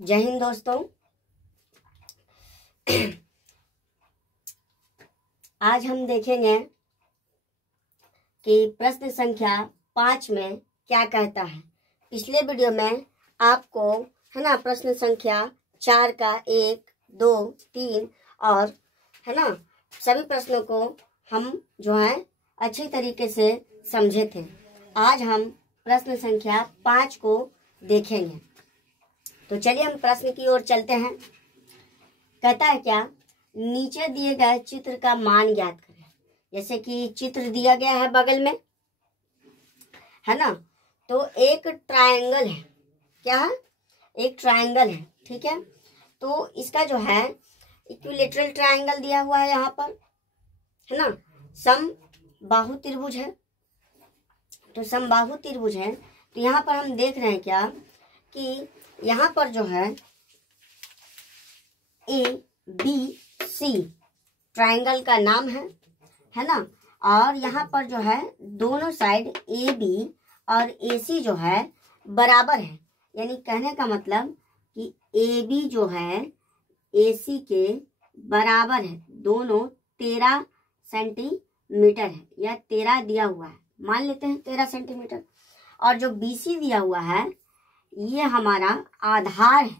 जय हिंद दोस्तों। आज हम देखेंगे कि प्रश्न संख्या 5 में क्या कहता है। पिछले वीडियो में आपको है ना प्रश्न संख्या 4 का 1, 2, 3 और है ना सभी प्रश्नों को हम जो है अच्छी तरीके से समझे थे। आज हम प्रश्न संख्या 5 को देखेंगे। तो चलिए हम प्रश्न की ओर चलते हैं। कहता है क्या, नीचे दिए गए चित्र का मान ज्ञात करें। जैसे कि चित्र दिया गया है बगल में, है ना, तो एक ट्रायंगल है। क्या है? एक ट्रायंगल है, ठीक है। तो इसका जो है इक्विलेटरल ट्रायंगल दिया हुआ है यहाँ पर, है ना। समबाहु त्रिभुज है, तो समबाहु त्रिभुज है। तो यहाँ पर हम देख रहे हैं क्या कि यहाँ पर जो है ABC ट्रायंगल का नाम है ना। और यहाँ पर जो है दोनों साइड AB और AC जो है बराबर है। यानी कहने का मतलब कि AB जो है AC के बराबर है। दोनों 13 सेंटीमीटर है, या 13 दिया हुआ है, मान लेते हैं 13 सेंटीमीटर। और जो BC दिया हुआ है ये हमारा आधार है,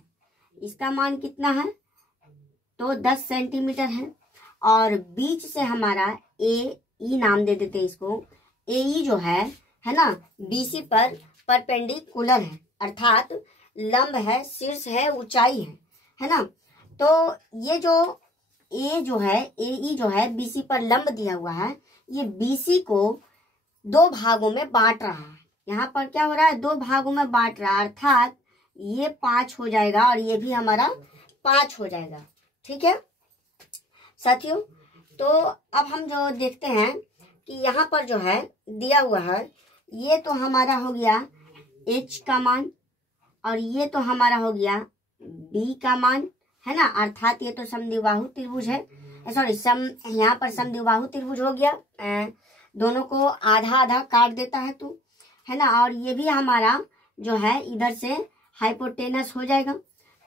इसका मान कितना है तो 10 सेंटीमीटर है। और बीच से हमारा AE नाम दे देते हैं इसको। AE जो है ना BC पर परपेंडिकुलर है, अर्थात लंब है, शीर्ष है, ऊंचाई है ना। तो ये जो A जो है AE जो है BC पर लंब दिया हुआ है, ये BC को 2 भागों में बांट रहा है। यहाँ पर क्या हो रहा है, 2 भागों में बांट रहा है, अर्थात ये 5 हो जाएगा और ये भी हमारा 5 हो जाएगा, ठीक है साथियों। तो अब हम जो देखते हैं कि यहाँ पर जो है दिया हुआ है, ये तो हमारा हो गया H का मान, और ये तो हमारा हो गया B का मान, है ना। अर्थात ये तो समद्विबाहु त्रिभुज है, सॉरी यहाँ पर समद्विबाहु त्रिभुज हो गया। दोनों को आधा आधा काट देता है तू, है ना। और ये भी हमारा जो है इधर से हाइपोटेनस हो जाएगा,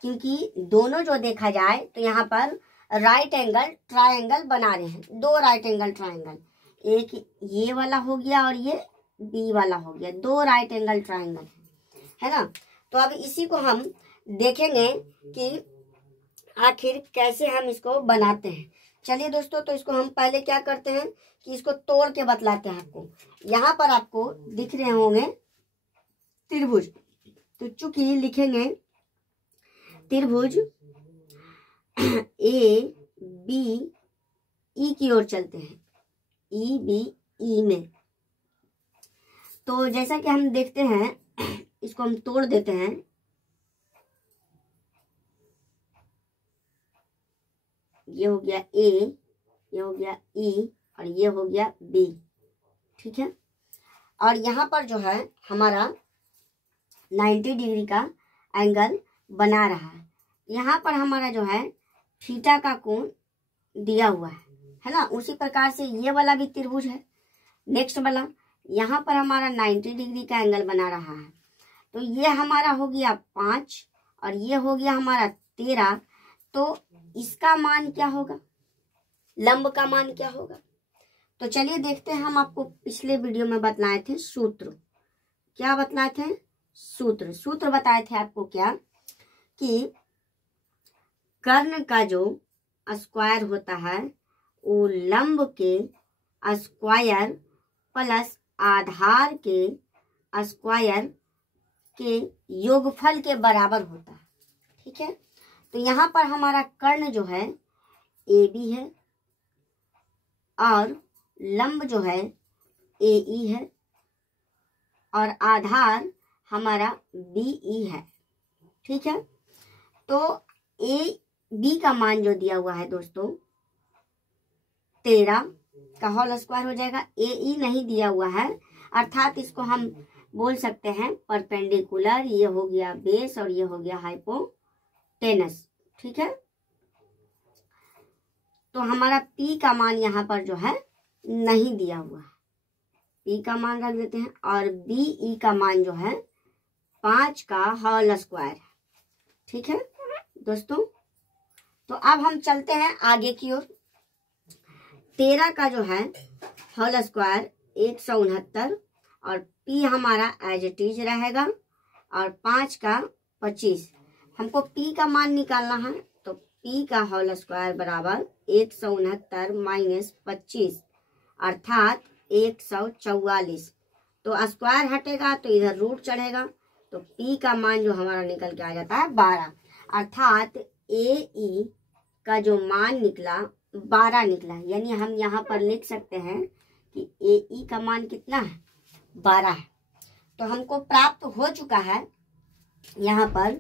क्योंकि दोनों जो देखा जाए तो यहाँ पर राइट एंगल ट्रायंगल बना रहे हैं। 2 राइट एंगल ट्रायंगल, एक ये वाला हो गया और ये बी वाला हो गया, 2 राइट एंगल ट्रायंगल है ना। तो अब इसी को हम देखेंगे कि आखिर कैसे हम इसको बनाते हैं। चलिए दोस्तों, तो इसको हम पहले क्या करते हैं कि इसको तोड़ के बतलाते हैं आपको। यहाँ पर आपको दिख रहे होंगे त्रिभुज, तो चूंकि लिखेंगे त्रिभुज ABE की ओर चलते हैं, EBE में। तो जैसा कि हम देखते हैं, इसको हम तोड़ देते हैं। ये हो गया A, ये हो गया E और ये हो गया B, ठीक है। और यहाँ पर जो है हमारा 90 डिग्री का एंगल बना रहा है। यहाँ पर हमारा जो है थीटा का कोण दिया हुआ है ना। उसी प्रकार से ये वाला भी त्रिभुज है। नेक्स्ट वाला यहाँ पर हमारा 90 डिग्री का एंगल बना रहा है। तो ये हमारा हो गया 5 और ये हो गया हमारा 13। तो इसका मान क्या होगा, लंब का मान क्या होगा। तो चलिए देखते हैं। हम आपको पिछले वीडियो में बतलाए थे सूत्र। क्या बतलाए थे? सूत्र बताए थे आपको क्या कि कर्ण का जो स्क्वायर होता है वो लंब के स्क्वायर प्लस आधार के स्क्वायर के योगफल के बराबर होता है, ठीक है। तो यहाँ पर हमारा कर्ण जो है AB है और लंब जो है AE है और आधार हमारा BE है, ठीक है। तो AB का मान जो दिया हुआ है दोस्तों 13 का होल स्क्वायर हो जाएगा। AE नहीं दिया हुआ है, अर्थात इसको हम बोल सकते हैं परपेंडिकुलर। ये हो गया बेस और ये हो गया हाइपोटेनस, ठीक है। तो हमारा P का मान यहाँ पर जो है नहीं दिया हुआ है, P का मान रख देते हैं। और BE का मान जो है 5 का होल स्क्वायर है, ठीक है दोस्तों, तो अब हम चलते हैं आगे की ओर। 13 का जो है होल स्क्वायर 169 और p हमारा एज इट इज रहेगा, और 5 का 25। हमको p का मान निकालना है, तो p का होल स्क्वायर बराबर 169 माइनस 25 अर्थात 144। तो स्क्वायर हटेगा तो इधर रूट चढ़ेगा, तो p का मान जो हमारा निकल के आ जाता है 12, अर्थात AE का जो मान निकला 12 निकला। यानी हम यहाँ पर लिख सकते हैं कि AE का मान कितना है, 12 है। तो हमको प्राप्त हो चुका है, यहाँ पर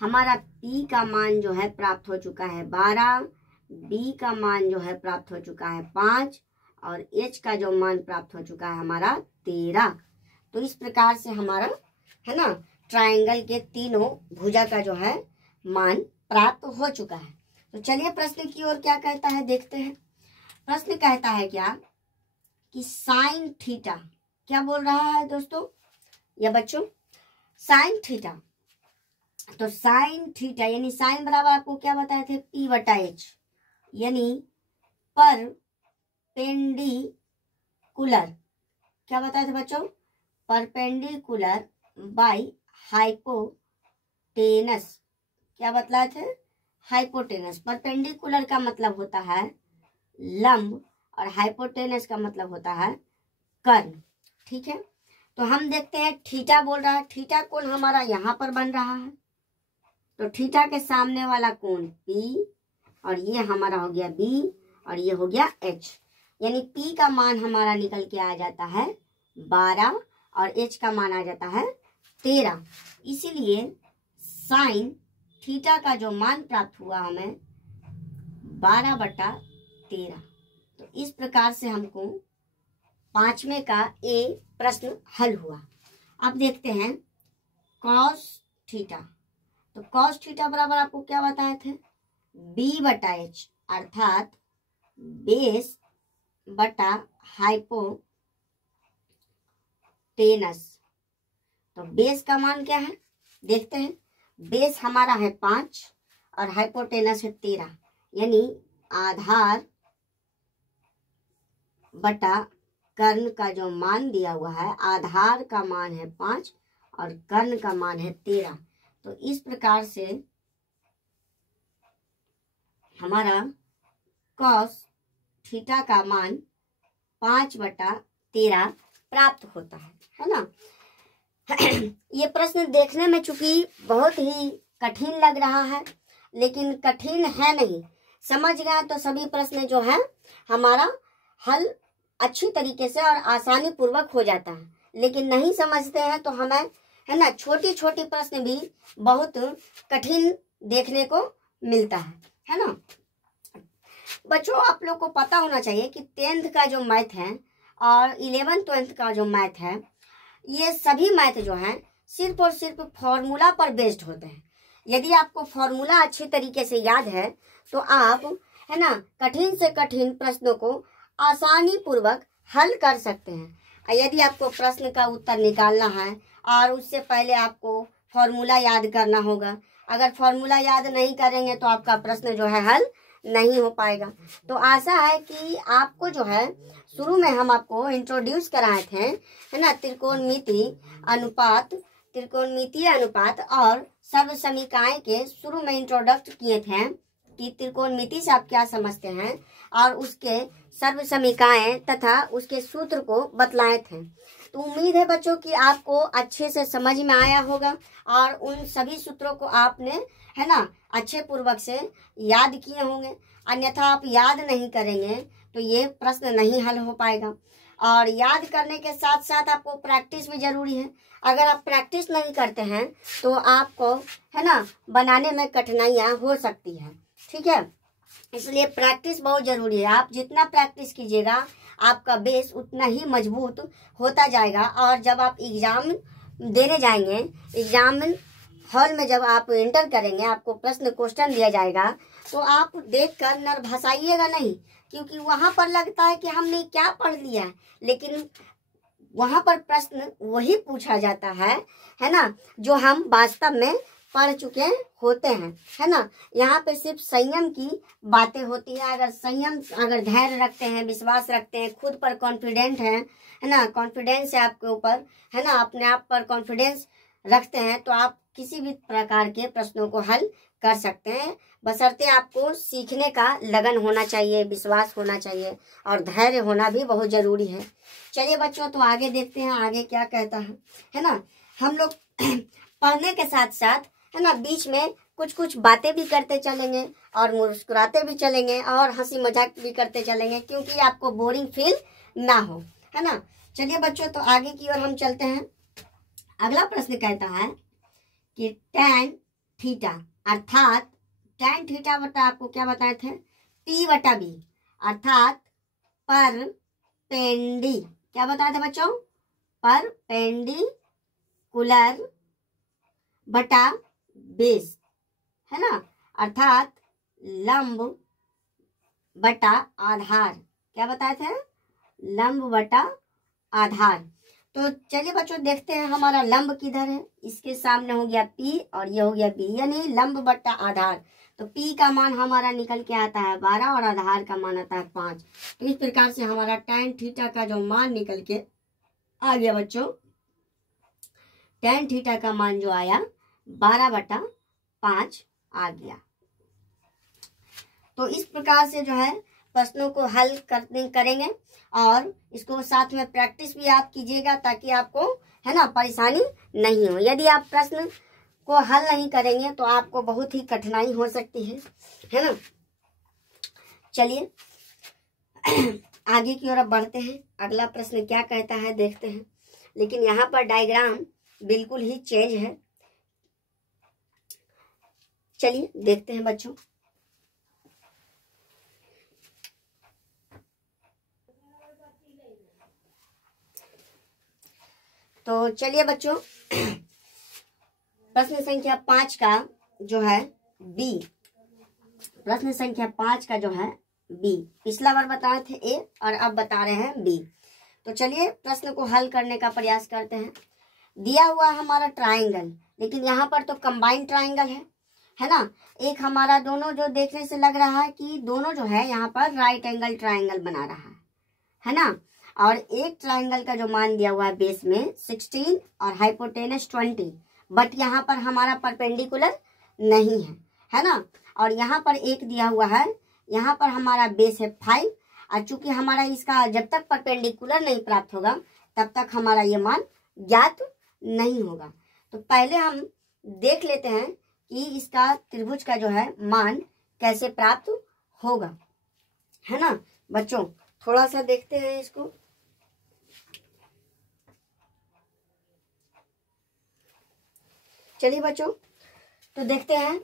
हमारा P का मान जो है प्राप्त हो चुका है 12, B का मान जो है प्राप्त हो चुका है 5 और H का जो मान प्राप्त हो चुका है हमारा 13। तो इस प्रकार से हमारा है ना ट्रायंगल के तीनों भुजा का जो है मान प्राप्त हो चुका है। तो चलिए प्रश्न की ओर क्या कहता है देखते हैं। प्रश्न कहता है क्या कि साइन थीटा, क्या बोल रहा है दोस्तों या बच्चों, साइन थीटा। तो साइन थीटा यानी साइन बराबर आपको क्या बताए थे, P बटा H, यानी पर पेंडिकुलर, क्या बताए थे बच्चों, परपेंडिकुलर बाय हाइपोटेनस। क्या बतलाए थे, हाइपोटेनस। परपेंडिकुलर का मतलब होता है लंब और हाइपोटेनस का मतलब होता है कर्ण। ठीक है, तो हम देखते हैं थीटा बोल रहा है, थीटा कोण हमारा यहाँ पर बन रहा है, तो थीटा के सामने वाला कोण P और ये हमारा हो गया B और ये हो गया H। यानी P का मान हमारा निकल के आ जाता है 12 और H का मान आ जाता है 13। इसीलिए साइन थीटा का जो मान प्राप्त हुआ हमें 12 बटा 13। तो इस प्रकार से हमको 5वें का A प्रश्न हल हुआ। अब देखते हैं कॉस थीटा। तो कॉस थीटा बराबर आपको क्या बताए थे, B बटा H, अर्थात बेस बटा हाइपोटेनस। तो बेस का मान क्या है देखते हैं, बेस हमारा है 5 और हाइपोटेनस है 13, यानी आधार बटा कर्ण का जो मान दिया हुआ है, आधार का मान है 5 और कर्ण का मान है 13। तो इस प्रकार से हमारा कॉस थीटा का मान 5 बटा 13 प्राप्त होता है ना। ये प्रश्न देखने में चूंकि बहुत ही कठिन लग रहा है, लेकिन कठिन है नहीं, समझ गए तो सभी प्रश्न जो है हमारा हल अच्छी तरीके से और आसानी पूर्वक हो जाता है। लेकिन नहीं समझते हैं तो हमें है ना छोटी छोटी प्रश्न भी बहुत कठिन देखने को मिलता है ना। बच्चों आप लोग को पता होना चाहिए कि 10th का जो मैथ है और 11th 12th का जो मैथ है, ये सभी मैथ जो हैं सिर्फ और सिर्फ फॉर्मूला पर बेस्ड होते हैं। यदि आपको फॉर्मूला अच्छी तरीके से याद है तो आप है ना कठिन से कठिन प्रश्नों को आसानी पूर्वक हल कर सकते हैं। यदि आपको प्रश्न का उत्तर निकालना है और उससे पहले आपको फॉर्मूला याद करना होगा, अगर फॉर्मूला याद नहीं करेंगे तो आपका प्रश्न जो है हल नहीं हो पाएगा। तो आशा है कि आपको जो है शुरू में हम आपको इंट्रोड्यूस कराए थे है ना त्रिकोणमितीय अनुपात और सर्व समीकरण के शुरू में इंट्रोडक्ट किए थे कि त्रिकोणमिति से आप क्या समझते हैं और उसके सर्व समीकरण तथा उसके सूत्र को बतलाए थे। तो उम्मीद है बच्चों कि आपको अच्छे से समझ में आया होगा और उन सभी सूत्रों को आपने है ना अच्छे पूर्वक से याद किए होंगे। अन्यथा आप याद नहीं करेंगे तो ये प्रश्न नहीं हल हो पाएगा। और याद करने के साथ साथ आपको प्रैक्टिस भी जरूरी है। अगर आप प्रैक्टिस नहीं करते हैं तो आपको है ना बनाने में कठिनाइयाँ हो सकती है। ठीक है, इसलिए प्रैक्टिस बहुत जरूरी है। आप जितना प्रैक्टिस कीजिएगा आपका बेस उतना ही मजबूत होता जाएगा। और जब आप एग्जाम देने जाएंगे, एग्जाम हॉल में जब आप एंटर करेंगे, आपको प्रश्न क्वेश्चन दिया जाएगा तो आप देखकर नर्भसाइएगा नहीं, क्योंकि वहां पर लगता है कि हमने क्या पढ़ लिया है, लेकिन वहां पर प्रश्न वही पूछा जाता है ना जो हम वास्तव में पढ़ चुके होते हैं, है ना। यहाँ पे सिर्फ संयम की बातें होती है। अगर धैर्य रखते हैं, विश्वास रखते हैं, खुद पर कॉन्फिडेंट है ना, कॉन्फिडेंस है आपके ऊपर, है ना, अपने आप पर कॉन्फिडेंस रखते हैं, तो आप किसी भी प्रकार के प्रश्नों को हल कर सकते हैं। बशर्ते आपको सीखने का लगन होना चाहिए, विश्वास होना चाहिए और धैर्य होना भी बहुत जरूरी है। चलिए बच्चों, तो आगे देखते हैं आगे क्या कहता है ना। हम लोग पढ़ने के साथ साथ, है ना, बीच में कुछ कुछ बातें भी करते चलेंगे और मुस्कुराते भी चलेंगे और हंसी मजाक भी करते चलेंगे, क्योंकि आपको बोरिंग फील ना हो, है ना। चलिए बच्चों, तो आगे की ओर हम चलते हैं। अगला प्रश्न कहता है कि tan थीटा अर्थात tan थीटा बटा, आपको क्या बताए थे, P बटा B अर्थात परपेंडी, क्या बताए थे बच्चों, परपेंडिकुलर बटा बेस, है ना, अर्थात लंब बटा आधार। क्या बताए थे, लंब बटा आधार। तो चलिए बच्चों, देखते हैं हमारा लंब किधर है। इसके सामने हो गया P और ये हो गया B, यानी लंब बटा आधार। तो P का मान हमारा निकल के आता है 12 और आधार का मान आता है 5। तो इस प्रकार से हमारा tan थीटा का जो मान निकल के आ गया बच्चों, tan थीटा का मान जो आया 12/5 आ गया। तो इस प्रकार से जो है प्रश्नों को हल करेंगे और इसको साथ में प्रैक्टिस भी आप कीजिएगा, ताकि आपको, है ना, परेशानी नहीं हो। यदि आप प्रश्न को हल नहीं करेंगे तो आपको बहुत ही कठिनाई हो सकती है ना। चलिए आगे की ओर अब बढ़ते हैं। अगला प्रश्न क्या कहता है देखते हैं, लेकिन यहाँ पर डायग्राम बिल्कुल ही चेंज है। चलिए देखते हैं बच्चों। तो चलिए बच्चों, प्रश्न संख्या 5 का जो है B, प्रश्न संख्या 5 का जो है B, पिछला बार बताए थे A और अब बता रहे हैं B। तो चलिए प्रश्न को हल करने का प्रयास करते हैं। दिया हुआ हमारा ट्राइंगल, लेकिन यहाँ पर तो कंबाइंड ट्राइंगल है ना। एक हमारा दोनों जो देखने से लग रहा है कि दोनों जो है यहाँ पर राइट एंगल ट्राइंगल बना रहा है ना। और एक ट्राइंगल का जो मान दिया हुआ है बेस में 16 और हाइपोटेनस 20, बट यहाँ पर हमारा परपेंडिकुलर नहीं है ना। और यहाँ पर एक दिया हुआ है, यहाँ पर हमारा बेस है 5, और चूंकि हमारा इसका जब तक परपेंडिकुलर नहीं प्राप्त होगा तब तक हमारा ये मान ज्ञात नहीं होगा। तो पहले हम देख लेते हैं कि इसका त्रिभुज का जो है मान कैसे प्राप्त होगा, है ना बच्चों। थोड़ा सा देखते हैं इसको। चलिए बच्चों, तो देखते हैं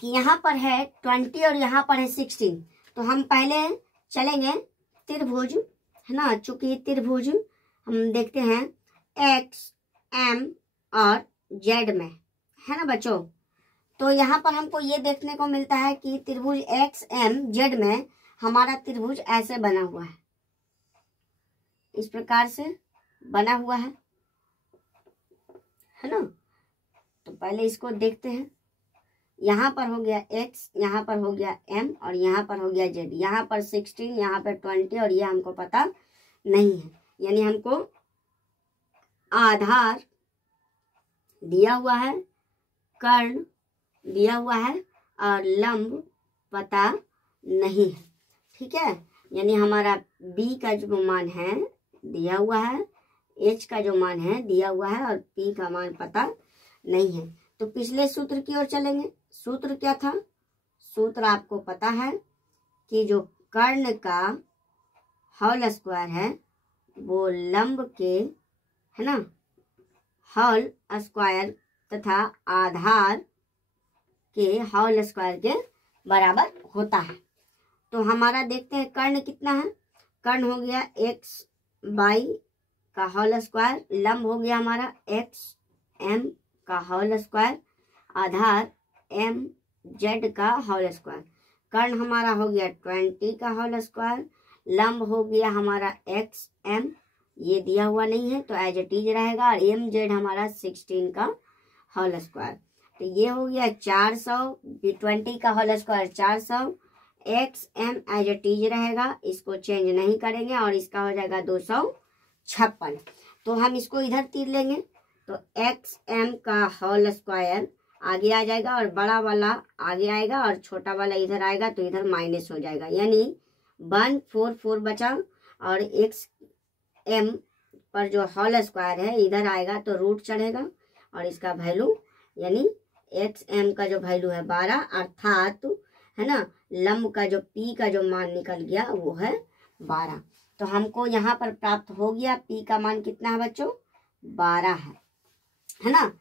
कि यहाँ पर है 20 और यहाँ पर है 16। तो हम पहले चलेंगे त्रिभुज, है ना, चूंकि त्रिभुज हम देखते हैं X, M और Z में, है ना बच्चों। तो यहाँ पर हमको ये देखने को मिलता है कि त्रिभुज X, M, Z में हमारा त्रिभुज ऐसे बना हुआ है, इस प्रकार से बना हुआ है ना। तो पहले इसको देखते हैं। यहाँ पर हो गया X, यहाँ पर हो गया M और यहाँ पर हो गया Z। यहाँ पर 16, यहाँ पर 20 और ये हमको पता नहीं है, यानी हमको आधार दिया हुआ है, कर्ण दिया हुआ है और लंब पता नहीं है, ठीक है। यानी हमारा B का जो मान है दिया हुआ है, H का जो मान है दिया हुआ है और P का मान पता नहीं है। तो पिछले सूत्र की ओर चलेंगे। सूत्र क्या था, सूत्र आपको पता है कि जो कर्ण का होल स्क्वायर है वो लंब के, है ना, होल स्क्वायर तथा आधार के होल स्क्वायर के बराबर होता है। तो हमारा देखते हैं कर्ण कितना है। कर्ण हो गया x/y का होल स्क्वायर, लंब हो गया हमारा xm का होल स्क्वायर, आधार mz का होल स्क्वायर। कर्ण हमारा हो गया 20 का होल स्क्वायर, लंब हो गया हमारा xm, ये दिया हुआ नहीं है तो एज इट इज रहेगा, और mz हमारा 16 का होल स्क्वायर। तो ये हो गया 400, 20 का whole square 400, x m as it is रहेगा, इसको चेंज नहीं करेंगे और इसका हो जाएगा 256। तो हम इसको इधर तीर लेंगे तो एक्स एम का होल स्क्वायर आगे आ जाएगा और बड़ा वाला आगे आएगा और छोटा वाला इधर आएगा, तो इधर माइनस हो जाएगा, यानी 144 बचा और एक्स एम पर जो होल स्क्वायर है इधर आएगा तो रूट चढ़ेगा और इसका वैल्यू यानी एक्स एम का जो वैल्यू है 12, अर्थात है ना लंब का जो पी का जो मान निकल गया वो है 12। तो हमको यहाँ पर प्राप्त हो गया पी का मान कितना है बच्चों, 12 है ना,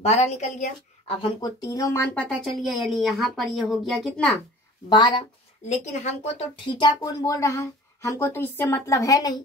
12 निकल गया। अब हमको तीनों मान पता चल गया, यानी यहाँ पर ये हो गया कितना 12। लेकिन हमको तो थीटा कौन बोल रहा है, हमको तो इससे मतलब है नहीं,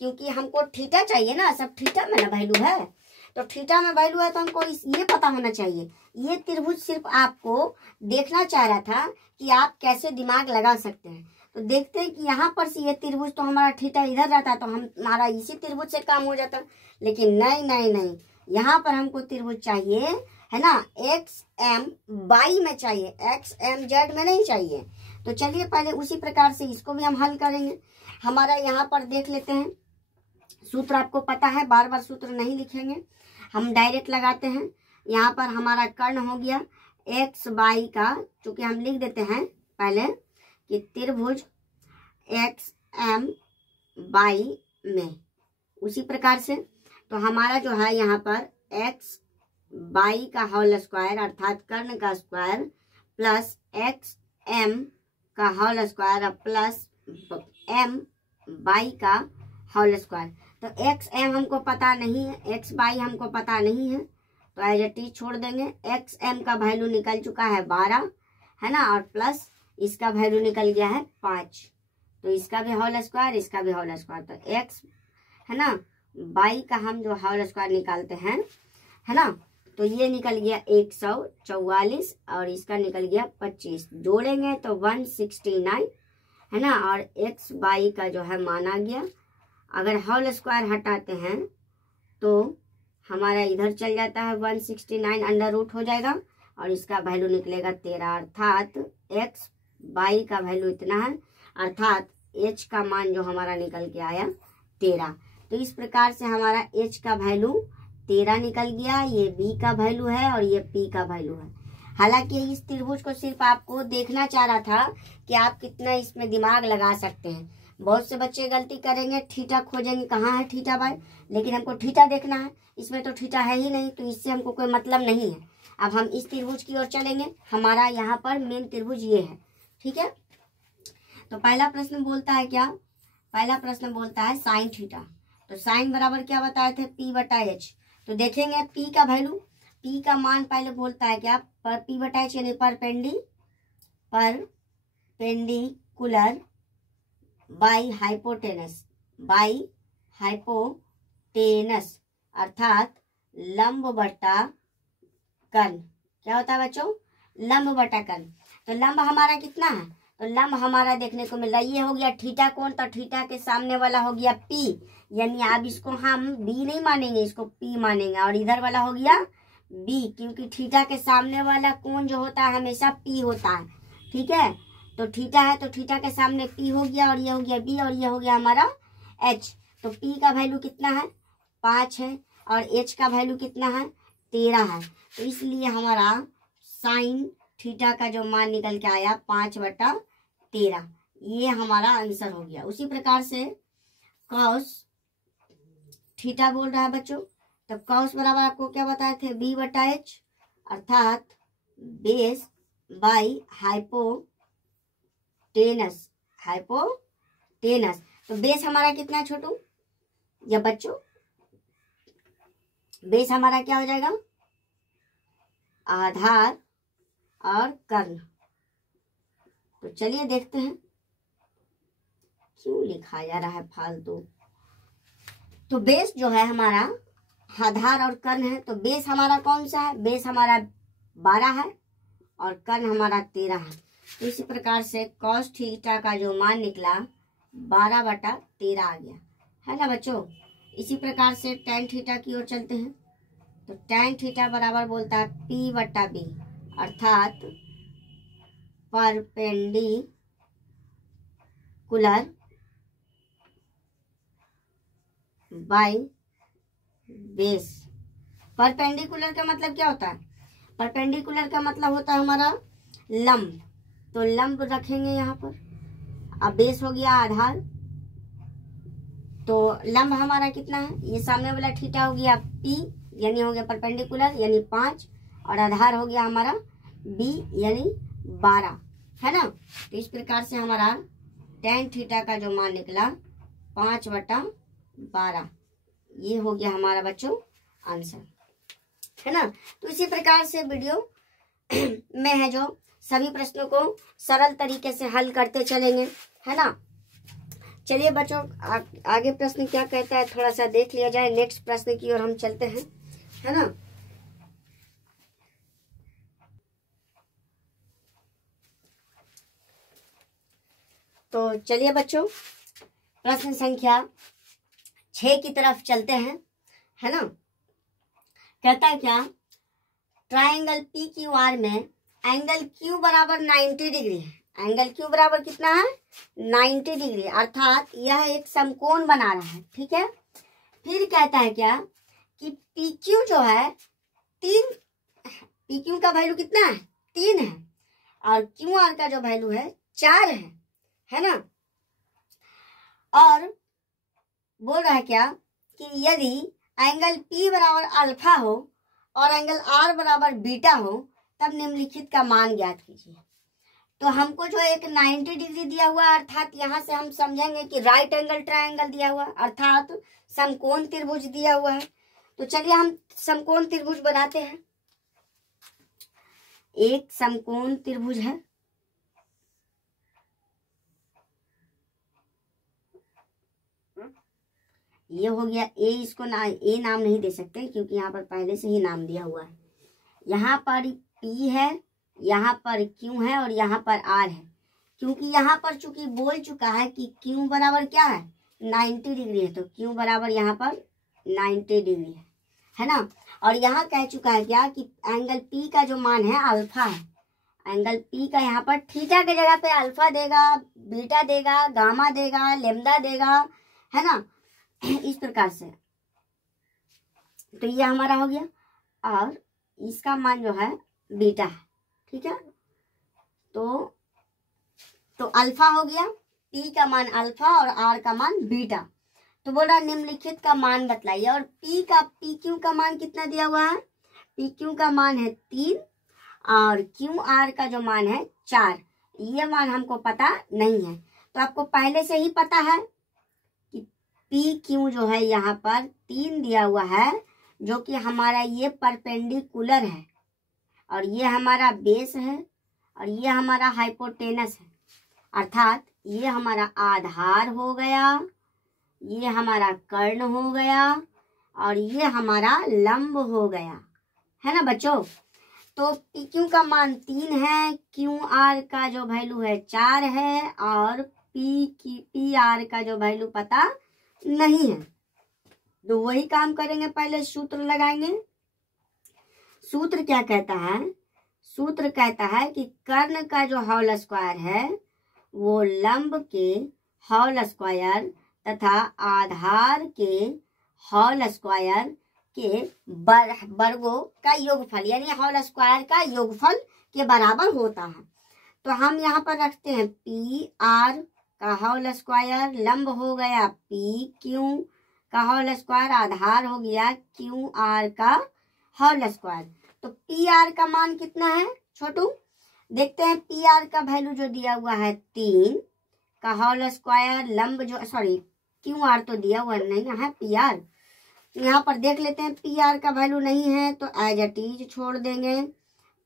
क्योंकि हमको थीटा चाहिए ना, सब थीटा में ना वैल्यू है, तो थीटा में वैल्यू है तो हमको ये पता होना चाहिए। ये त्रिभुज सिर्फ आपको देखना चाह रहा था कि आप कैसे दिमाग लगा सकते हैं। तो देखते हैं कि यहाँ पर से ये त्रिभुज तो हमारा थीटा इधर रहता तो हमारा इसी त्रिभुज से काम हो जाता, लेकिन नहीं नहीं नहीं, यहाँ पर हमको त्रिभुज चाहिए है ना एक्स एम वाई में चाहिए, एक्स एम जेड में नहीं चाहिए। तो चलिए पहले उसी प्रकार से इसको भी हम हल करेंगे। हमारा यहाँ पर देख लेते हैं, सूत्र आपको पता है, बार बार सूत्र नहीं लिखेंगे, हम डायरेक्ट लगाते हैं। यहाँ पर हमारा कर्ण हो गया एक्स वाई का, चूंकि हम लिख देते हैं पहले कि त्रिभुज एक्स एम वाई में, उसी प्रकार से तो हमारा जो है यहाँ पर एक्स वाई का होल स्क्वायर अर्थात कर्ण का स्क्वायर प्लस एक्स एम का whole square plus M Y का होल स्क्वायर। तो एक्स एम हमको पता नहीं है, एक्स वाई हमको पता नहीं है, तो एज इट इज छोड़ देंगे। एक्स एम का वैल्यू निकल चुका है 12 है ना, और प्लस इसका वैल्यू निकल गया है 5, तो इसका भी होल स्क्वायर इसका भी होल स्क्वायर। तो एक्स है ना वाई का हम जो होल स्क्वायर निकालते हैं है ना, तो ये निकल गया 144 और इसका निकल गया 25, जोड़ेंगे तो 169 है ना, और एक्स वाई का जो है मान आ गया। अगर होल स्क्वायर हटाते हैं तो हमारा इधर चल जाता है 169 अंडर रूट हो जाएगा और इसका वैल्यू निकलेगा 13, अर्थात एक्स वाई का वैल्यू इतना है, अर्थात एच का मान जो हमारा निकल के आया 13। तो इस प्रकार से हमारा एच का वैल्यू 13 निकल गया, ये बी का वैल्यू है और ये पी का वैल्यू है। हालांकि इस त्रिभुज को सिर्फ आपको देखना चाह रहा था कि आप कितना इसमें दिमाग लगा सकते हैं। बहुत से बच्चे गलती करेंगे, थीटा खोजेंगे कहाँ है थीटा बाय, लेकिन हमको थीटा देखना है, इसमें तो थीटा है ही नहीं, तो इससे हमको कोई मतलब नहीं है। अब हम इस त्रिभुज की ओर चलेंगे, हमारा यहाँ पर मेन त्रिभुज ये है, ठीक है। तो पहला प्रश्न बोलता है क्या, पहला प्रश्न बोलता है साइन थीटा। तो साइन बराबर क्या बताए थे, पी बटा एच। तो देखेंगे पी का वैल्यू, पी का मान पहले बोलता है क्या, पर पी बटा एच यानी perpendicular by hypotenuse, by hypotenuse अर्थात लंब बटा कर्ण। क्या होता है बच्चों, लंब बटा कर्ण। तो लंब हमारा कितना है, तो लंब हमारा देखने को मिल रहा है, ये हो गया थीटा कोण, तो थीटा के सामने वाला हो गया पी, यानी अब इसको हम बी नहीं मानेंगे, इसको पी मानेंगे, और इधर वाला हो गया बी, क्योंकि थीटा के सामने वाला कोण जो होता है हमेशा पी होता है, ठीक है। तो थीटा है तो थीटा के सामने पी हो गया और ये हो गया बी और ये हो गया हमारा एच। तो पी का वैल्यू कितना है 5 है और एच का वैल्यू कितना है 13 है, तो इसलिए हमारा साइन थीटा का जो मान निकल के आया 5/13, ये हमारा आंसर हो गया। उसी प्रकार से कॉस थीटा बोल रहा है बच्चों, तो कॉस बराबर आपको क्या बताए थे, बी बटा एच अर्थात बेस बाई हाइपोटेनस, हाइपोटेनस। तो बेस हमारा कितना छोटू या बच्चों, बेस हमारा क्या हो जाएगा, आधार और कर्ण। तो चलिए देखते हैं क्यों लिखा जा रहा है फालतू। तो बेस जो है हमारा आधार और कर्ण है, तो बेस हमारा कौन सा है, बेस हमारा 12 है और कर्ण हमारा 13 है। तो इसी प्रकार से कॉस थीटा का जो मान निकला 12/13 आ गया, है ना बच्चों। इसी प्रकार से टेन थीटा की ओर चलते हैं। तो tan थीटा बराबर बोलता है P बटा B, अर्थात परपेंडिकुलर बाय बेस। परपेंडिकुलर का मतलब क्या होता है? परपेंडिकुलर का मतलब होता है हमारा लंब, तो लंब रखेंगे यहाँ पर। अब बेस हो गया आधार, तो लंब हमारा कितना है? ये सामने वाला थीटा हो गया P, यानी हो गया परपेंडिकुलर यानी 5, और आधार हो गया हमारा B यानी 12, है ना। तो इस प्रकार से हमारा tan थीटा का जो मान निकला 5/12, ये हो गया हमारा बच्चों आंसर, है ना। तो इसी प्रकार से वीडियो में है जो सभी प्रश्नों को सरल तरीके से हल करते चलेंगे, है ना। चलिए बच्चों आगे प्रश्न क्या कहता है थोड़ा सा देख लिया जाए। नेक्स्ट प्रश्न की ओर हम चलते हैं, है ना। तो चलिए बच्चों प्रश्न संख्या 6 की तरफ चलते हैं, है ना। कहता है क्या? ट्राइंगल PQR में एंगल Q बराबर 90 डिग्री है। एंगल Q बराबर कितना है? 90 डिग्री, अर्थात यह एक समकोण बना रहा है, ठीक है। फिर कहता है क्या कि PQ जो है 3, PQ का वैल्यू कितना है? 3 है, और QR का जो वैल्यू है 4 है ना। और बोल रहा है क्या कि यदि एंगल P बराबर अल्फा हो और एंगल R बराबर बीटा हो तब निम्नलिखित का मान ज्ञात कीजिए। तो हमको जो एक 90 डिग्री दिया हुआ है, अर्थात यहाँ से हम समझेंगे कि राइट एंगल ट्रायंगल दिया हुआ है, अर्थात समकोण त्रिभुज दिया हुआ है। तो चलिए हम समकोण त्रिभुज बनाते हैं। एक समकोण त्रिभुज है, ये हो गया A। इसको A नाम नहीं दे सकते क्योंकि यहाँ पर पहले से ही नाम दिया हुआ है। यहाँ पर P है, यहाँ पर Q है और यहाँ पर R है। क्योंकि यहाँ पर चूंकि बोल चुका है कि Q बराबर क्या है? 90 डिग्री है, तो Q बराबर यहाँ पर 90 डिग्री है ना। और यहाँ कह चुका है क्या कि एंगल P का जो मान है अल्फा है। एंगल P का यहाँ पर थीटा के जगह पे अल्फा देगा, बीटा देगा, गामा देगा, लेम्डा देगा, है ना, इस प्रकार से। तो ये हमारा हो गया, और इसका मान जो है बीटा है, ठीक है। तो अल्फा हो गया, P का मान अल्फा और R का मान बीटा। तो बोला निम्नलिखित का मान बतलाइए, और PQ का मान कितना दिया हुआ है? PQ का मान है 3 और QR का जो मान है 4। ये मान हमको पता नहीं है, तो आपको पहले से ही पता है कि PQ जो है यहाँ पर 3 दिया हुआ है, जो कि हमारा ये परपेंडिकुलर है, और ये हमारा बेस है, और ये हमारा हाइपोटेनस है, अर्थात ये हमारा आधार हो गया, ये हमारा कर्ण हो गया, और ये हमारा लंब हो गया, है ना बच्चों। तो PQ का मान 3 है, QR का जो वैल्यू है 4 है, और PR का जो वैल्यू पता नहीं है। तो वही काम करेंगे, पहले सूत्र लगाएंगे। सूत्र क्या कहता है? सूत्र कहता है कि कर्ण का जो होल स्क्वायर है वो लंब के होल स्क्वायर तथा आधार के होल स्क्वायर के वर्गों का योगफल, यानी होल स्क्वायर का योगफल के बराबर होता है। तो हम यहाँ पर रखते हैं PR का होल स्क्वायर, लंब हो गया PQ का होल स्क्वायर, आधार हो गया QR का होल स्क्वायर। तो PR का मान कितना है छोटू? देखते हैं। PR का वैल्यू जो दिया हुआ है 3 का होल स्क्वायर, लंब जो QR तो दिया हुआ नहीं है, PR यहाँ पर देख लेते हैं। PR का वैल्यू नहीं है तो एज इट इज छोड़ देंगे।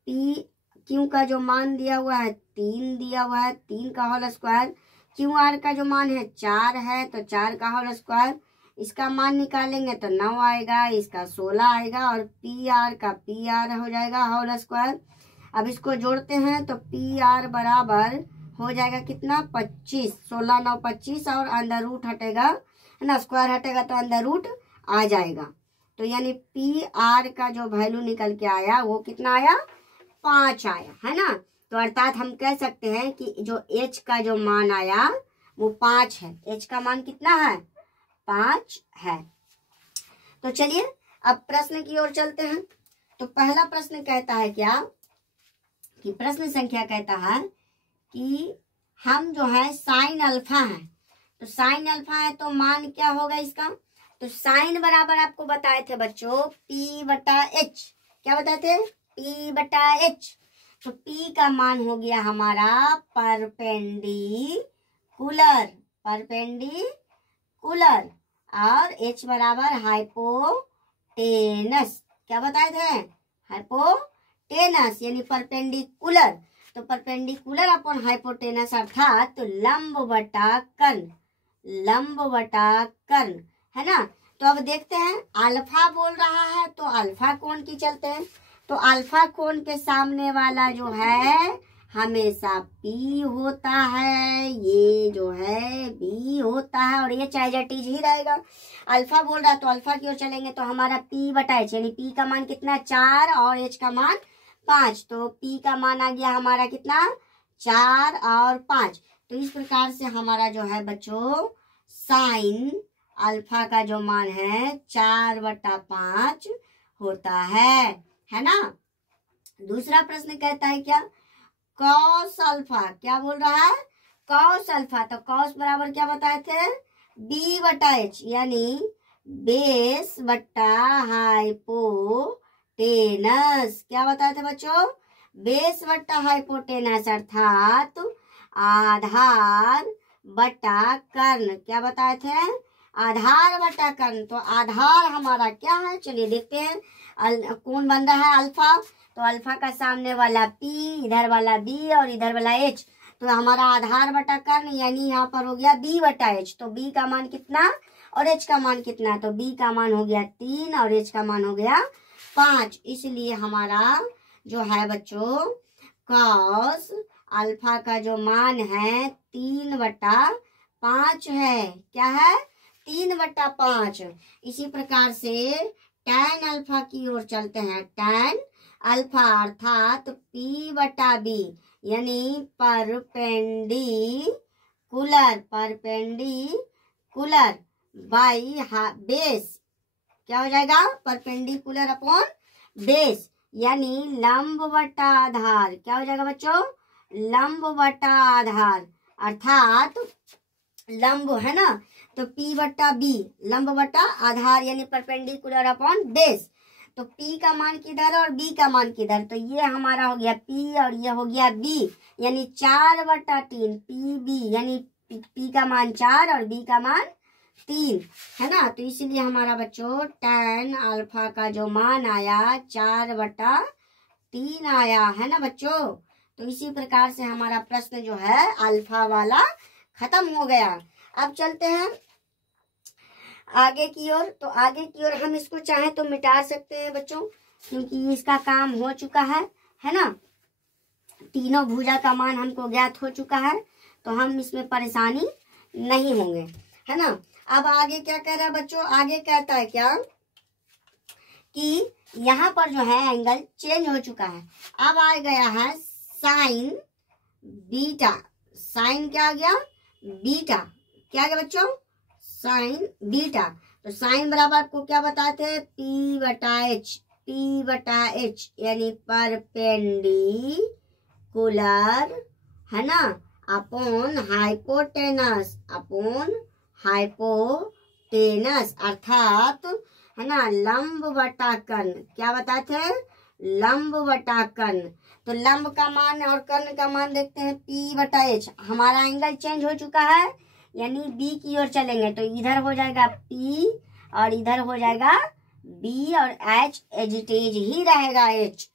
PQ का जो मान दिया हुआ है 3 दिया हुआ है, 3 का होल स्क्वायर। QR का जो मान है 4 है, तो 4 का होल स्क्वायर। इसका मान निकालेंगे तो 9 आएगा, इसका 16 आएगा, और PR का PR हो जाएगा होल स्क्वायर। अब इसको जोड़ते हैं तो PR बराबर हो जाएगा कितना? 25। 16 9 25, और अंदर रूट हटेगा, है ना, स्क्वायर हटेगा तो अंदर रूट आ जाएगा। तो यानी पी आर का जो वैल्यू निकल के आया वो कितना आया, 5 आया, है ना। तो अर्थात हम कह सकते हैं कि जो एच का जो मान आया वो 5 है। एच का मान कितना है, 5 है। तो चलिए अब प्रश्न की ओर चलते हैं। तो पहला प्रश्न कहता है क्या, कि प्रश्न संख्या कहता है कि हम जो है साइन अल्फा है, तो साइन अल्फा है तो मान क्या होगा इसका, तो साइन बराबर आपको बताए थे बच्चों P बटा H, क्या बताए थे, P बटा H। तो P का मान हो गया हमारा परपेंडिकुलर, परपेंडिकुलर, और H बराबर हाइपोटेनस, क्या बताए थे, हाइपोटेनस यानी परपेंडिकुलर। तो परपेंडिकुलर अपॉन हाइपोटेनस अर्थात तो लंब बटा कर्ण, लंब बटा कर्ण, है ना। तो अब देखते हैं अल्फा बोल रहा है तो अल्फा कोण की चलते हैं। तो अल्फा कोण के सामने वाला जो है हमेशा P होता है, ये जो है B होता है, और ये चाहे जटीज ही रहेगा। अल्फा बोल रहा है तो अल्फा की ओर चलेंगे तो हमारा P बटा H, यानी P का मान कितना 4 और H का मान 5। तो P का मान आ गया हमारा कितना 4 और 5। तो इस प्रकार से हमारा जो है बच्चों साइन अल्फा का जो मान है 4/5 होता है ना। दूसरा प्रश्न कहता है क्या, कॉस अल्फा, क्या बोल रहा है, कॉस अल्फा। तो कॉस बराबर क्या बताए थे, B बटा H, यानी बेस बटा हाइपोटेनस, क्या बताए थे बच्चों, बेस बटा हाइपोटेनस अर्थात आधार बटा कर्ण, क्या बताए थे, आधार बटा कर्ण। तो आधार हमारा क्या है, चलिए देखते हैं। कौन बन रहा है अल्फा, तो अल्फा का सामने वाला P, इधर वाला B और इधर वाला H। तो हमारा आधार बटा कर्ण यानी यहाँ पर हो गया B बटा H। तो B का मान कितना और H का मान कितना, तो B का मान हो गया 3 और H का मान हो गया 5। इसलिए हमारा जो है बच्चों कॉस अल्फा का जो मान है 3/5 है, क्या है 3/5। इसी प्रकार से tan अल्फा की ओर चलते हैं। tan अल्फा अर्थात P बटा B, यानी परपेंडिकुलर, परपेंडिकुलर बाई बेस, क्या हो जाएगा, परपेंडिकुलर अपॉन बेस, यानी लंब बटा आधार, क्या हो जाएगा बच्चों, लंब बटा आधार, अर्थात लंब है ना, तो P बटा B, लंब बटा आधार यानी परपेंडिकुलर अपॉन बेस। तो P का मान किधर और B का मान किधर, तो ये हमारा हो गया P और ये हो गया B, यानी 4/3 PB, यानी P का मान 4 और B का मान 3, है ना। तो इसीलिए हमारा बच्चों tan अल्फा का जो मान आया 4/3 आया, है ना बच्चों। तो इसी प्रकार से हमारा प्रश्न जो है अल्फा वाला खत्म हो गया। अब चलते हैं आगे की ओर। तो आगे की ओर हम इसको चाहे तो मिटा सकते हैं बच्चों, क्योंकि इसका काम हो चुका है ना। तीनों भुजा का मान हमको ज्ञात हो चुका है, तो हम इसमें परेशानी नहीं होंगे, है ना। अब आगे क्या कह रहा है बच्चों, आगे कहता है क्या कि यहाँ पर जो है एंगल चेंज हो चुका है। अब आ गया है साइन बीटा, साइन क्या आ गया, बीटा, क्या आ गया बच्चों, साइन बीटा। तो साइन बराबर आपको क्या बताए थे, P बटा H, P बटा H यानी परपेंडिकुलर, है ना, अपॉन हाइपोटेनस, अपॉन हाइपोटेनस अर्थात है ना लंब बटा कर्ण, क्या बताए थे, लंब बटा कर्ण। तो लंब का मान और कर्ण का मान देखते हैं, P बटा H। हमारा एंगल चेंज हो चुका है, यानी B की ओर चलेंगे तो इधर हो जाएगा P और इधर हो जाएगा B और H एजिटेज ही रहेगा H,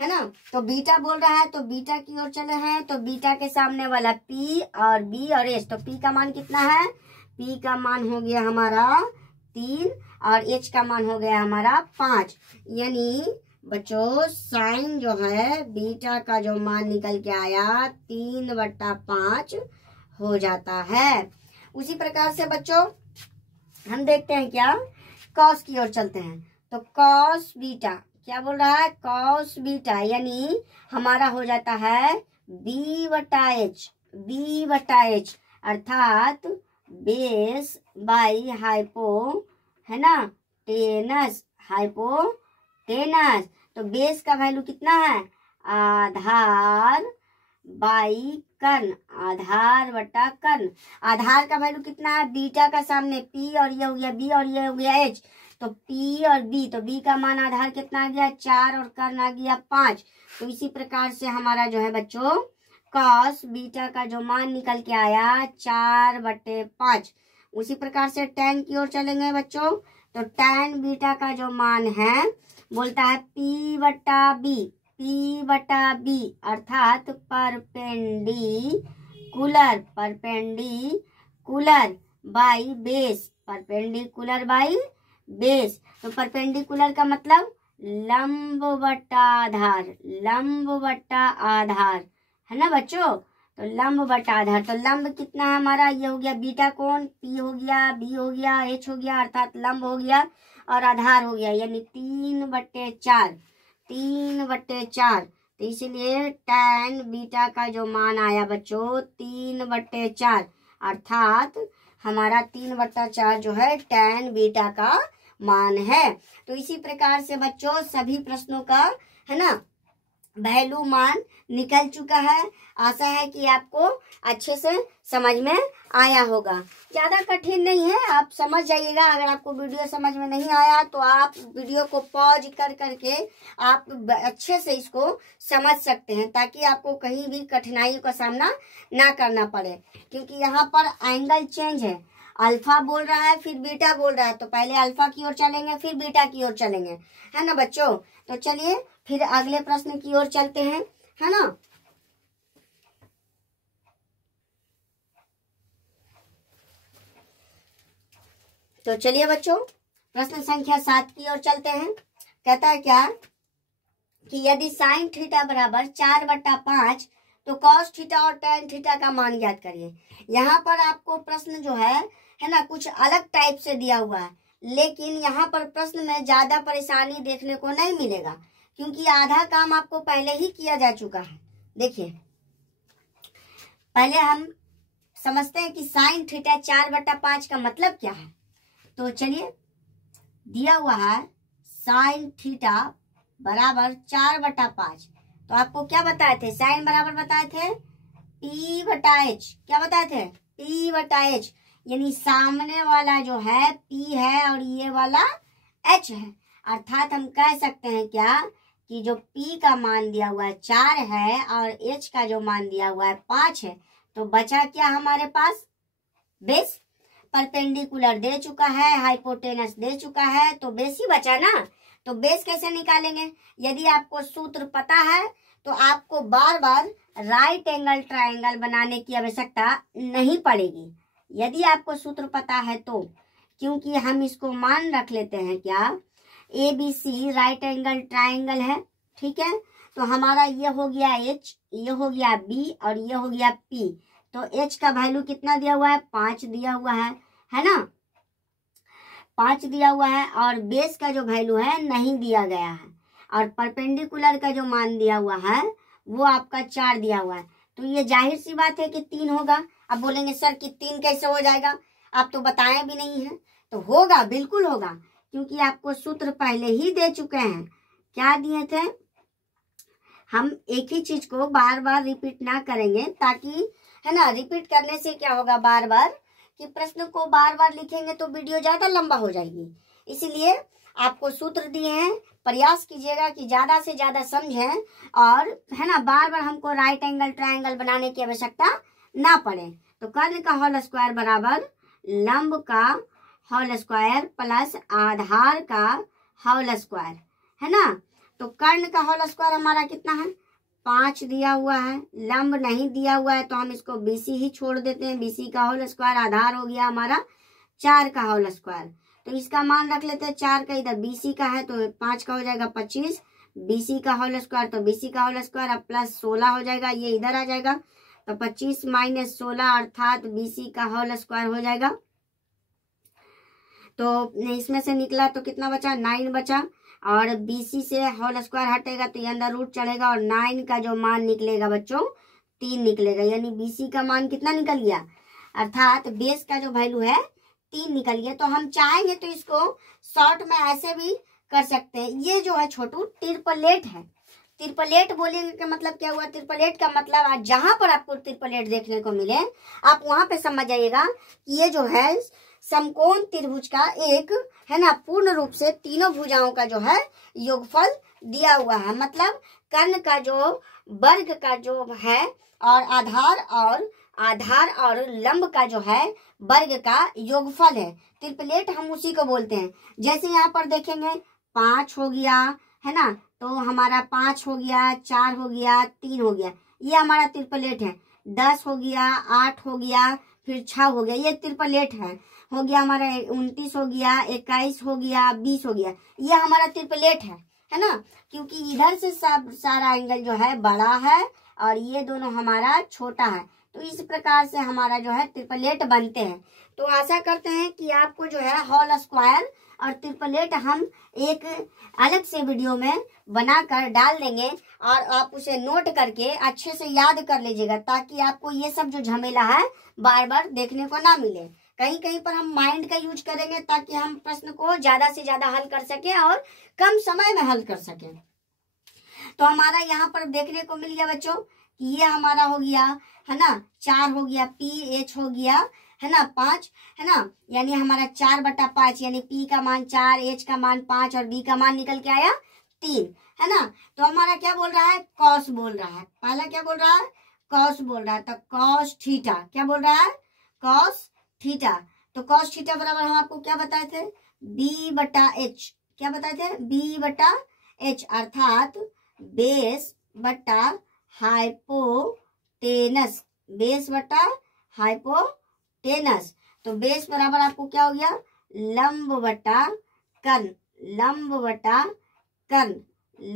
है ना। तो बीटा बोल रहा है तो बीटा की ओर चले हैं, तो बीटा के सामने वाला P और B और H। तो P का मान कितना है, P का मान हो गया हमारा 3 और H का मान हो गया हमारा 5, यानी बच्चों साइन जो है बीटा का जो मान निकल के आया 3/5 हो जाता है। उसी प्रकार से बच्चों हम देखते हैं क्या, कॉस की ओर चलते हैं। तो कॉस बीटा, क्या बोल रहा है, कॉस बीटा, यानी हमारा हो जाता है B/H, B/H, अर्थात बेस बाई हाइपो, है ना, टेनस, हाइपोटेनस। तो बेस का वैल्यू कितना है, आधार बाई कर्ण, आधार बटा कर्ण। आधार का वैल्यू कितना है, बीटा का सामने P और ये हो गया B और ये हो गया H, तो P और B, तो B का मान आधार कितना आ गया 4 और कर्ण आ गया 5। तो इसी प्रकार से हमारा जो है बच्चों कॉस बीटा का जो मान निकल के आया 4/5। उसी प्रकार से tan की ओर चलेंगे बच्चों, तो tan बीटा का जो मान है बोलता है P/B, P/B, अर्थात perpendicular by base, perpendicular by base. तो परपेंडिकुलर का मतलब लंब बटा आधार, लंब बटा आधार, है ना बच्चों। तो लंब बटा आधार, तो लंब कितना है हमारा, ये हो गया बीटा कोण, P हो गया, B हो गया, H हो गया, अर्थात लंब हो गया और आधार हो गया, यानी 3/4, 3/4। तो इसीलिए tan बीटा का जो मान आया बच्चों 3/4, अर्थात हमारा 3/4 जो है tan बीटा का मान है। तो इसी प्रकार से बच्चों सभी प्रश्नों का, है ना, वैल्यू मान निकल चुका है। आशा है कि आपको अच्छे से समझ में आया होगा। ज्यादा कठिन नहीं है, आप समझ जाइएगा। अगर आपको वीडियो समझ में नहीं आया तो आप वीडियो को पॉज कर करके आप अच्छे से इसको समझ सकते हैं, ताकि आपको कहीं भी कठिनाई का सामना ना करना पड़े। क्योंकि यहाँ पर एंगल चेंज है, अल्फा बोल रहा है फिर बीटा बोल रहा है, तो पहले अल्फा की ओर चलेंगे फिर बीटा की ओर चलेंगे, है ना बच्चों। तो चलिए फिर अगले प्रश्न की ओर चलते हैं, है ना। तो चलिए बच्चों प्रश्न संख्या 7 की ओर चलते हैं। कहता है क्या कि यदि साइन थीटा बराबर 4/5 तो कॉस थीटा और टैन थीटा का मान ज्ञात करिए। यहाँ पर आपको प्रश्न जो है ना, कुछ अलग टाइप से दिया हुआ है, लेकिन यहाँ पर प्रश्न में ज्यादा परेशानी देखने को नहीं मिलेगा, क्योंकि आधा काम आपको पहले ही किया जा चुका है। देखिए पहले हम समझते हैं कि साइन थीटा 4/5 का मतलब क्या है। तो चलिए दिया हुआ है साइन थीटा बराबर 4/5, तो आपको क्या बताए थे, साइन बराबर बताए थे P/H, क्या बताए थे P/H, यानी सामने वाला जो है P है और ये वाला H है। अर्थात हम कह सकते हैं क्या कि जो P का मान दिया हुआ है 4 है और H का जो मान दिया हुआ है 5 है, तो बचा क्या हमारे पास, बेस। परपेंडिकुलर दे चुका है, हाइपोटेनस दे चुका है, तो बेस ही बचा ना। तो बेस कैसे निकालेंगे, यदि आपको सूत्र पता है तो आपको बार बार राइट एंगल ट्रायंगल बनाने की आवश्यकता नहीं पड़ेगी, यदि आपको सूत्र पता है तो। क्योंकि हम इसको मान रख लेते हैं क्या, ABC राइट एंगल ट्रायंगल है, ठीक है। तो हमारा ये हो गया H, ये हो गया B और ये हो गया P। तो H का वैल्यू कितना दिया हुआ है, 5 दिया हुआ है ना, 5 दिया हुआ है, और बेस का जो वैल्यू है नहीं दिया गया है, और परपेंडिकुलर का जो मान दिया हुआ है वो आपका 4 दिया हुआ है। तो ये जाहिर सी बात है कि 3 होगा। अब बोलेंगे सर कि 3 कैसे हो जाएगा, आप तो बताए भी नहीं है। तो होगा, बिल्कुल होगा, क्योंकि आपको सूत्र पहले ही दे चुके हैं। क्या दिए थे, हम एक ही चीज को बार बार रिपीट ना करेंगे, ताकि, है ना, रिपीट करने से क्या होगा, बार बार कि प्रश्न को बार बार लिखेंगे तो वीडियो ज्यादा लंबा हो जाएगी। इसीलिए आपको सूत्र दिए हैं, प्रयास कीजिएगा कि ज्यादा से ज्यादा समझें, और है ना बार बार हमको राइट एंगल ट्रायंगल बनाने की आवश्यकता ना पड़े। तो कर्ण का होल स्क्वायर बराबर लंब का होल स्क्वायर प्लस आधार का होल स्क्वायर, है ना। तो कर्ण का होल स्क्वायर हमारा कितना है, 5 दिया हुआ है, लंब नहीं दिया हुआ है तो हम इसको BC ही छोड़ देते हैं। BC का होल स्क्वायर आधार हो गया हमारा 4 का होल स्क्वायर, तो इसका मान रख लेते हैं 4 का, इधर BC का है तो 5 का हो जाएगा 25, BC का होल स्क्वायर तो BC का होल स्क्वायर अब प्लस 16 हो जाएगा, ये इधर आ जाएगा, तो 25 - 16 अर्थात BC का होल स्क्वायर हो जाएगा। तो इसमें से निकला तो कितना बचा, 9 बचा। और BC से होल स्क्वायर हटेगा तो ये अंदर रूट चढ़ेगा और 9 का जो मान निकलेगा बच्चों 3 निकलेगा, यानी BC का मान कितना निकल गया, अर्थात बेस का जो वैल्यू है 3 निकल गया। तो हम चाहेंगे तो इसको शॉर्ट में ऐसे भी कर सकते हैं। ये जो है छोटू ट्रिपलेट है। ट्रिपलेट बोलेंगे का मतलब क्या हुआ, ट्रिपलेट का मतलब आज जहां पर आपको ट्रिपलेट देखने को मिले आप वहां पे समझ जाइएगा कि ये जो है समकोण त्रिभुज का एक है ना पूर्ण रूप से तीनों भुजाओं का जो है योगफल दिया हुआ है। मतलब कर्ण का जो वर्ग का जो है और आधार और लंब का जो है वर्ग का योगफल है। ट्रिपलेट हम उसी को बोलते हैं। जैसे यहाँ पर देखेंगे 5 हो गया है ना, तो हमारा 5 हो गया, 4 हो गया, 3 हो गया, ये हमारा ट्रिपलेट है। 10 हो गया, 8 हो गया, फिर 6 हो गया, ये ट्रिपलेट है। हो गया हमारा 29 हो गया, 21 हो गया, 20 हो गया, ये हमारा ट्रिपलेट है ना, क्योंकि इधर से सब सारा एंगल जो है बड़ा है और ये दोनों हमारा छोटा है। तो इस प्रकार से हमारा जो है ट्रिपलेट बनते हैं। तो आशा करते हैं कि आपको जो है होल स्क्वायर और ट्रिपलेट हम एक अलग से वीडियो में बनाकर डाल देंगे और आप उसे नोट करके अच्छे से याद कर लीजिएगा, ताकि आपको ये सब जो झमेला है बार बार देखने को ना मिले। कहीं कहीं पर हम माइंड का यूज करेंगे ताकि हम प्रश्न को ज्यादा से ज्यादा हल कर सके और कम समय में हल कर सके। तो हमारा यहाँ पर देखने को मिल गया बच्चों कि ये हमारा हो गया है ना 4 हो गया, PH हो गया है ना 5 है ना, यानी हमारा 4/5, यानी P का मान 4, H का मान 5 और B का मान निकल के आया 3 है ना। तो हमारा क्या बोल रहा है, कॉस बोल रहा है। पहला क्या बोल रहा है, कॉस बोल रहा है। तो कॉस थीटा क्या बोल रहा है, कॉस थीटा। तो कॉस थीटा बराबर हम आपको क्या बताए थे, B/H। क्या बताए थे, B/H, अर्थात बेस बटा हाइपोटेनस, बेस बटा हाइपोटेनस। तो बेस बराबर आपको क्या हो गया, लंब बटा कर्ण, लंब बटा कर्ण,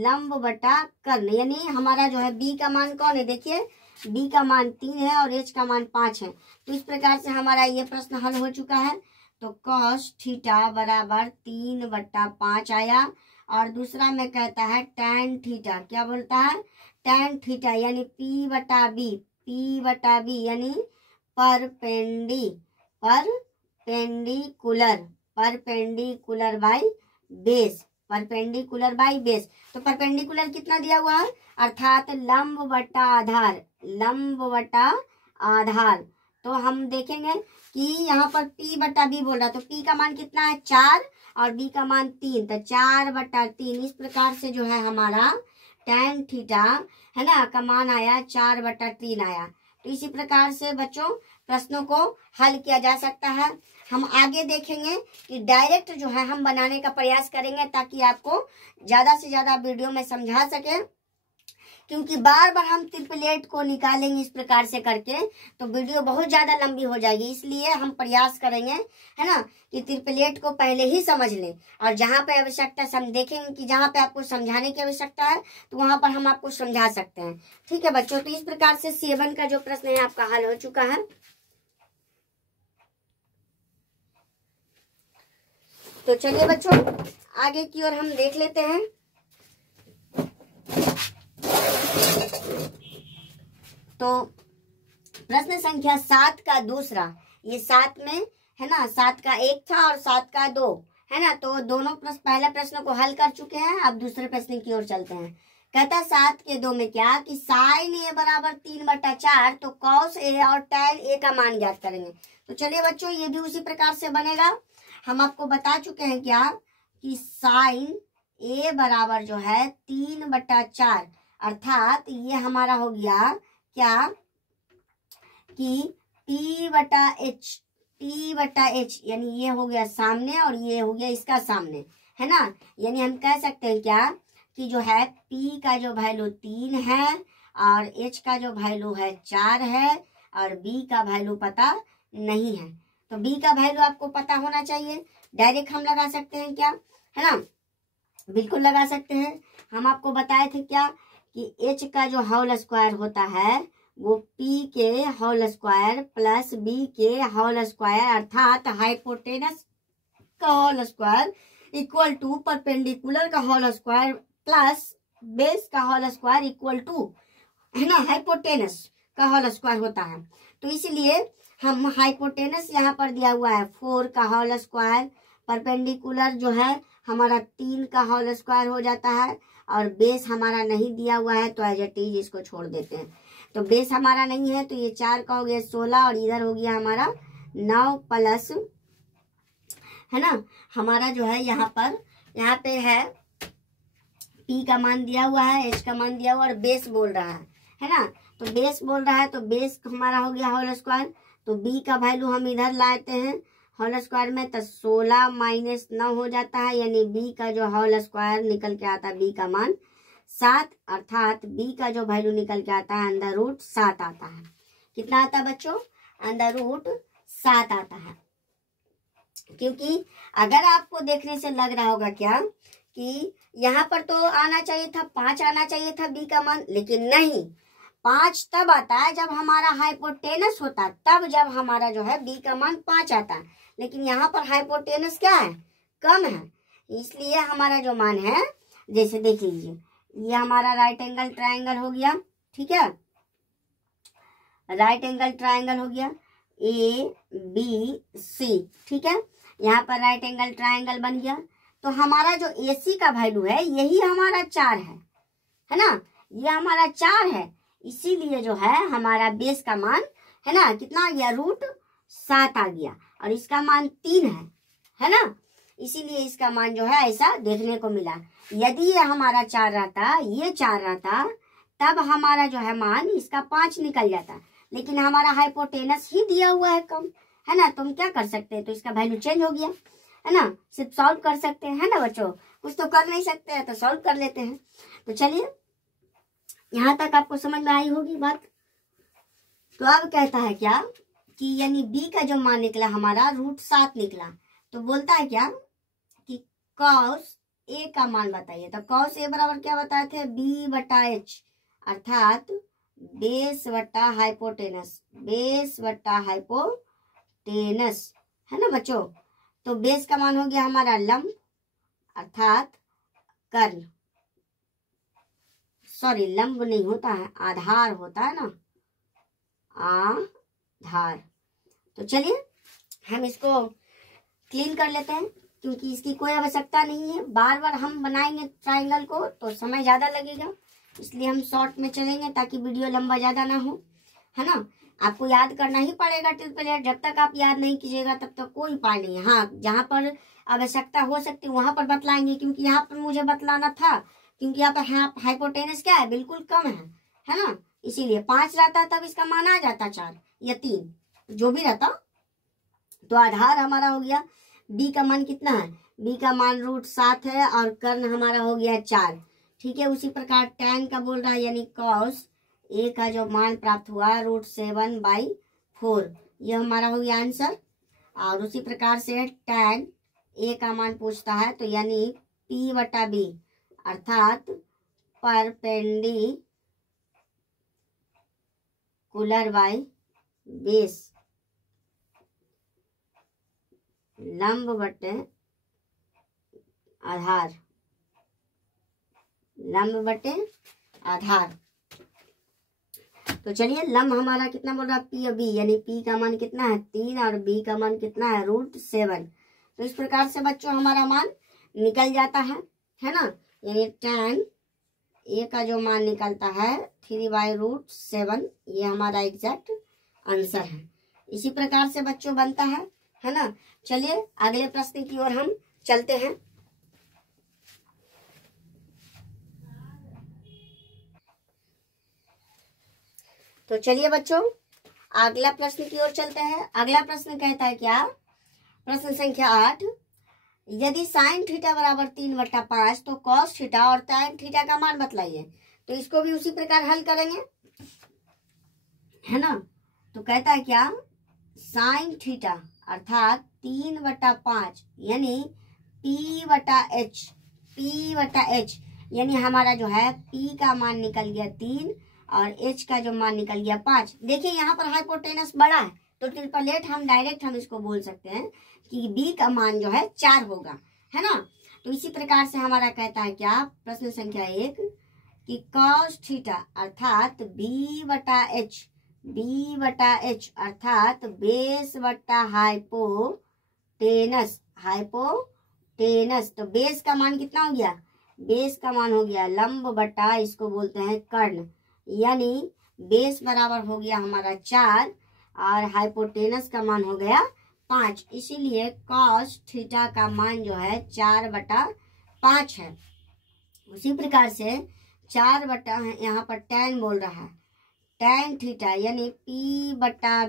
लंब बटा कर्ण। यानी हमारा जो है B का मान कौन है, देखिए B का मान 3 है और H का मान 5 है। तो इस प्रकार से हमारा ये प्रश्न हल हो चुका है। तो कॉस थीटा बराबर 3/5 आया। और दूसरा में कहता है टैन थीटा, क्या बोलता है, टैन थीटा, यानी P/B, P/B यानी perpendicular by base, perpendicular by base. तो परपेंडिकुलर कितना दिया हुआ है, अर्थात लंब बटा आधार, लंब बटा आधार। तो हम देखेंगे कि यहाँ पर P/B बोल रहा है, तो P का मान कितना है 4 और B का मान 3, तो 4/3। इस प्रकार से जो है हमारा टैन थीटा है ना का मान आया 4/3 आया। तो इसी प्रकार से बच्चों प्रश्नों को हल किया जा सकता है। हम आगे देखेंगे कि डायरेक्ट जो है हम बनाने का प्रयास करेंगे ताकि आपको ज्यादा से ज्यादा वीडियो में समझा सके, क्योंकि बार बार हम ट्रिपलेट को निकालेंगे इस प्रकार से करके तो वीडियो बहुत ज्यादा लंबी हो जाएगी। इसलिए हम प्रयास करेंगे है ना कि ट्रिपलेट को पहले ही समझ लें और जहां पे आवश्यकता देखेंगे कि जहां पे आपको समझाने की आवश्यकता है तो वहां पर हम आपको समझा सकते हैं। ठीक है बच्चों, तो इस प्रकार से C1 का जो प्रश्न है आपका हल हो चुका है। तो चलिए बच्चों आगे की ओर हम देख लेते हैं। तो प्रश्न संख्या 7 का दूसरा, ये 7 में है ना 7 का 1 था और 7 का 2 है ना, तो दोनों प्रश्न पहले प्रश्न को हल कर चुके हैं। अब दूसरे प्रश्न की ओर चलते हैं। कहता है 7 के 2 में क्या कि साइन A बराबर 3/4, तो कॉस A और टैन A का मान ज्ञात करेंगे। तो चलिए बच्चों ये भी उसी प्रकार से बनेगा। हम आपको बता चुके हैं क्या कि साइन A बराबर जो है 3/4, अर्थात ये हमारा हो गया क्या कि P/H, यानी ये हो गया सामने और ये हो गया इसका सामने है ना। यानी हम कह सकते हैं क्या कि जो है P का जो वैल्यू 3 है और H का जो वैल्यू है 4 है और B का वैल्यू पता नहीं है। तो B का वैल्यू आपको पता होना चाहिए। डायरेक्ट हम लगा सकते हैं क्या, है ना, बिल्कुल लगा सकते हैं। हम आपको बताए थे क्या कि H का जो होल स्क्वायर होता है वो P के होल स्क्वायर प्लस B के होल स्क्वायर अर्थात हाइपोटेनस का whole square equal to perpendicular का होल स्क्वायर प्लस बेस का होल स्क्वायर इक्वल टू, है ना, हाइपोटेनस का होल स्क्वायर होता है। तो इसलिए हम हाइपोटेनस यहाँ पर दिया हुआ है 4 का होल स्क्वायर, परपेंडिकुलर जो है हमारा 3 का होल स्क्वायर हो जाता है, और बेस हमारा नहीं दिया हुआ है तो एज इट इज इसको छोड़ देते हैं। तो बेस हमारा नहीं है तो ये 4 का हो गया 16 और इधर हो गया हमारा 9 प्लस, है ना, हमारा जो है यहाँ पे है P का मान दिया हुआ है, H का मान दिया हुआ और बेस बोल रहा है ना। तो बेस बोल रहा है तो बेस हमारा हो गया होल स्क्वायर, तो B का वैल्यू हम इधर लाते हैं होल स्क्वायर में, तो 16 माइनस 9 हो जाता है, यानी B का जो होल स्क्वायर निकल के आता है B का मान 7, अर्थात B का जो वैल्यू निकल के आता है अंडर रूट 7 आता है। कितना आता है बच्चों? अंडर रूट 7 आता है। क्योंकि अगर आपको देखने से लग रहा होगा क्या कि यहाँ पर तो आना चाहिए था 5 आना चाहिए था B का मान, लेकिन नहीं, 5 तब आता है जब हमारा हाइपोटेनस होता है, तब जब हमारा जो है B का मान 5 आता है। लेकिन यहाँ पर हाइपोटेनस क्या है? कम है, इसलिए हमारा जो मान है, जैसे देख लीजिए ये हमारा राइट एंगल ट्रायंगल हो गया, ठीक है, राइट एंगल ट्रायंगल हो गया ABC, ठीक है, यहाँ पर राइट एंगल ट्रायंगल बन गया। तो हमारा जो AC का वैल्यू है यही हमारा 4 है ना, ये हमारा 4 है, इसीलिए जो है हमारा बेस का मान है ना कितना आ गया? रूट 7 आ गया, और इसका मान 3 है ना, इसीलिए इसका मान जो है ऐसा देखने को मिला। यदि ये हमारा 4 रहता, ये 4 रहता, तब हमारा जो है मान इसका 5 निकल जाता, लेकिन हमारा हाइपोटेनस ही दिया हुआ है कम, है ना, तो हम क्या कर सकते हैं? तो इसका वैल्यू चेंज हो गया, है ना, सिर्फ सॉल्व कर सकते हैं, है ना बच्चों, कुछ तो कर नहीं सकते हैं तो सॉल्व कर लेते हैं। तो चलिए यहाँ तक आपको समझ में आई होगी बात। तो अब कहता है क्या कि यानी B का जो मान निकला हमारा रूट 7 निकला, तो बोलता है क्या कि कॉस A का मान बताइए। तो कॉस A बराबर क्या बताए थे? B/H, अर्थात बेस बटा हाइपोटेनस, बेस बटा हाइपोटेनस, है ना बच्चों। तो बेस का मान हो गया हमारा लंब, अर्थात कर्ण, सॉरी लंब नहीं होता है, आधार होता है ना, आधार। तो चलिए हम इसको क्लीन कर लेते हैं, क्योंकि इसकी कोई आवश्यकता नहीं है, बार बार हम बनाएंगे ट्रायंगल को तो समय ज्यादा लगेगा, इसलिए हम शॉर्ट में चलेंगे ताकि वीडियो लंबा ज्यादा ना हो, है ना। आपको याद करना ही पड़ेगा ट्रिपलेट, जब तक आप याद नहीं कीजिएगा तब तक कोई उपाय नहीं है। हाँ, जहाँ पर आवश्यकता हो सकती है वहां पर बतलाएंगे, क्योंकि यहाँ पर मुझे बतलाना था, क्योंकि यहाँ पर हाइपोटेनस क्या है? बिल्कुल कम है ना, इसीलिए 5 रहता तब इसका मान आ जाता 4 या 3 जो भी रहता। तो आधार हमारा हो गया, B का मान कितना है? B का मान रूट 7 है, और कर्ण हमारा हो गया 4, ठीक है। उसी प्रकार tan का बोल रहा है, यानी कॉस A का जो मान प्राप्त हुआ रूट 7/4, ये हमारा हो गया आंसर। और उसी प्रकार से tan A का मान पूछता है, तो यानी P/B, अर्थात परपेंडिकुलर बाय बेस, लंब बटे आधार, लंब बटे आधार। तो चलिए लंब हमारा कितना बोल रहा है? P और B, यानी P का मान कितना है? 3, और B का मान कितना है? रूट 7। तो इस प्रकार से बच्चों हमारा मान निकल जाता है ना, यानी tan A का जो मान निकलता है 3/√7, ये हमारा एग्जैक्ट आंसर है। इसी प्रकार से बच्चों बनता है ना। चलिए अगले प्रश्न की ओर हम चलते हैं। तो चलिए बच्चों अगला प्रश्न की ओर चलते हैं। अगला प्रश्न कहता है क्या? प्रश्न संख्या 8, यदि साइन थीटा बराबर 3/5 तो कॉस थीटा और tan थीटा का मान बतलाइए। तो इसको भी उसी प्रकार हल करेंगे, है ना। तो कहता है क्या? साइन थीटा अर्थात 3/5 यानी P/H, P/H यानी हमारा जो है P का मान निकल गया 3 और H का जो मान निकल गया 5। देखिए यहाँ पर हाइपोटेनस बड़ा है तो ट्रिपलेट हम डायरेक्ट हम इसको बोल सकते हैं कि बी का मान जो है 4 होगा, है ना। तो इसी प्रकार से हमारा कहता है क्या, प्रश्न संख्या 1 कि कॉस थीटा अर्थात बी बटा एच अर्थात बेस बटा हाइपोटेनस। तो बेस का मान कितना हो गया, बेस का मान हो गया लंब बटा इसको बोलते हैं कर्ण, यानी बेस बराबर हो गया हमारा 4 और हाइपोटेनस का मान हो गया 5। इसीलिए कॉस थीटा का मान जो है 4/5 है। उसी प्रकार से 4 बटा यहाँ पर tan बोल रहा है, tan थीटा यानी P बटा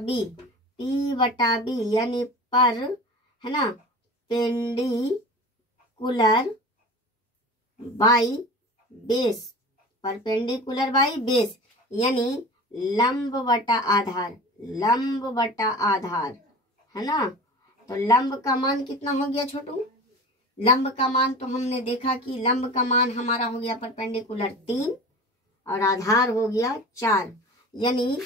बी यानी पर, है ना, परपेंडिकुलर बाई बेस यानी लंब बटा आधार, है ना। तो लंब का मान कितना हो गया छोटू, लंब का मान तो हमने देखा कि लंब का मान हमारा हो गया परपेंडिकुलर 3 और आधार हो गया 4, यानी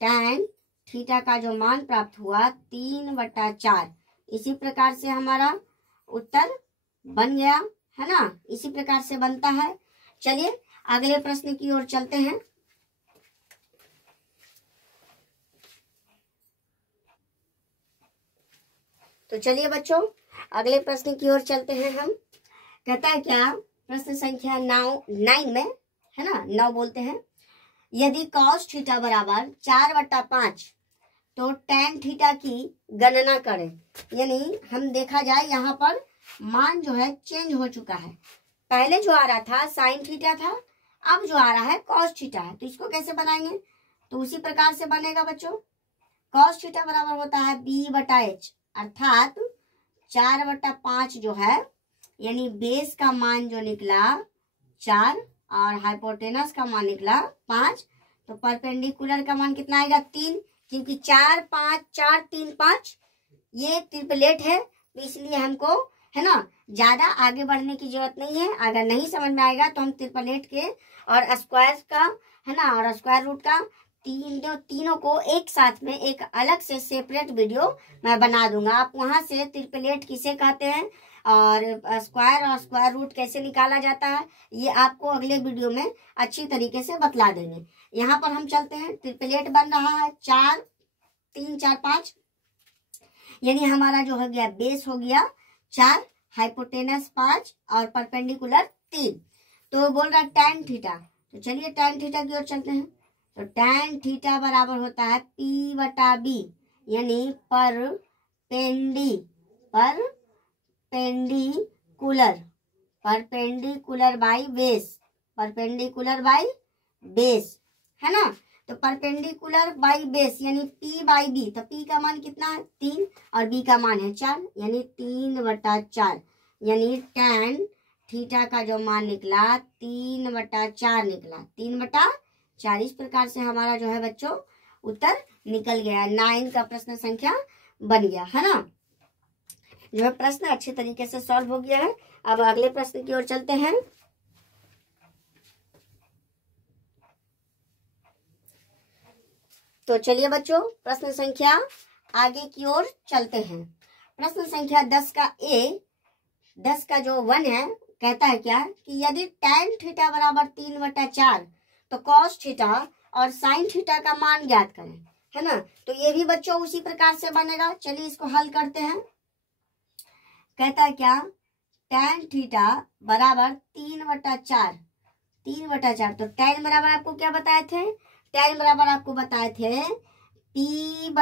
tan थीटा का जो मान प्राप्त हुआ 3/4। इसी प्रकार से हमारा उत्तर बन गया, है ना, इसी प्रकार से बनता है। चलिए अगले प्रश्न की ओर चलते हैं। तो चलिए बच्चों अगले प्रश्न की ओर चलते हैं हम। कहता है क्या, प्रश्न संख्या 9 में, है ना, 9 बोलते हैं, यदि cos थीटा बराबर 4/5 तो tan थीटा की गणना करें। यानी हम देखा जाए यहाँ पर मान जो है चेंज हो चुका है, पहले जो आ रहा था sin थीटा था, अब जो आ रहा है cos थीटा है। तो इसको कैसे बनाएंगे, तो उसी प्रकार से बनेगा बच्चों। cos थीटा बराबर होता है b/h अर्थात 4/5 जो है, यानी बेस का मान जो निकला 4 और हाइपोटेनस का मान निकला 5। तो परपेंडिकुलर का मान कितना आएगा 3, क्योंकि 4 5 4 3 5 ये ट्रिपलेट है, तो इसलिए हमको, है ना, ज्यादा आगे बढ़ने की जरूरत नहीं है। अगर नहीं समझ में आएगा तो हम ट्रिपलेट के और स्क्वायर का, है ना, और स्क्वायर रूट का तीनों को एक साथ में एक अलग से सेपरेट वीडियो मैं बना दूंगा। आप वहां से ट्रिपलेट किसे कहते हैं और स्क्वायर रूट कैसे निकाला जाता है ये आपको अगले वीडियो में अच्छी तरीके से बतला देंगे। यहाँ पर हम चलते हैं, ट्रिपलेट बन रहा है 4 3 4 5, यानी हमारा जो हो गया बेस हो गया 4, हाइपोटेनस 5 और परपेंडिकुलर 3। तो बोल रहा है tan थीटा, तो चलिए tan थीटा की ओर चलते हैं। तो tan थीटा बराबर होता है P/B यानी परपेंडिकुलर बाई बेस, है ना। तो परपेंडिकुलर बाई बेस यानी P/B, तो P का मान कितना है 3 और B का मान है 4, यानी 3/4, यानी tan थीटा का जो मान निकला 3/4 निकला, 3/4। इस प्रकार से हमारा जो है बच्चों उत्तर निकल गया, 9 का प्रश्न संख्या बन गया, है ना। जो है प्रश्न अच्छे तरीके से सॉल्व हो गया है। अब अगले प्रश्न की ओर चलते हैं। तो चलिए बच्चों प्रश्न संख्या आगे की ओर चलते हैं। प्रश्न संख्या 10 का जो 1 है, कहता है क्या कि यदि tan थीटा बराबर 3/4 तो cos थीटा और sin थीटा का मान ज्ञात करें, है ना। तो ये भी बच्चों उसी प्रकार से बनेगा। चलिए इसको हल करते हैं। कहता है क्या, tan थीटा बराबर 3/4, तो tan बराबर आपको क्या बताए थे, tan बराबर आपको बताए थे P/B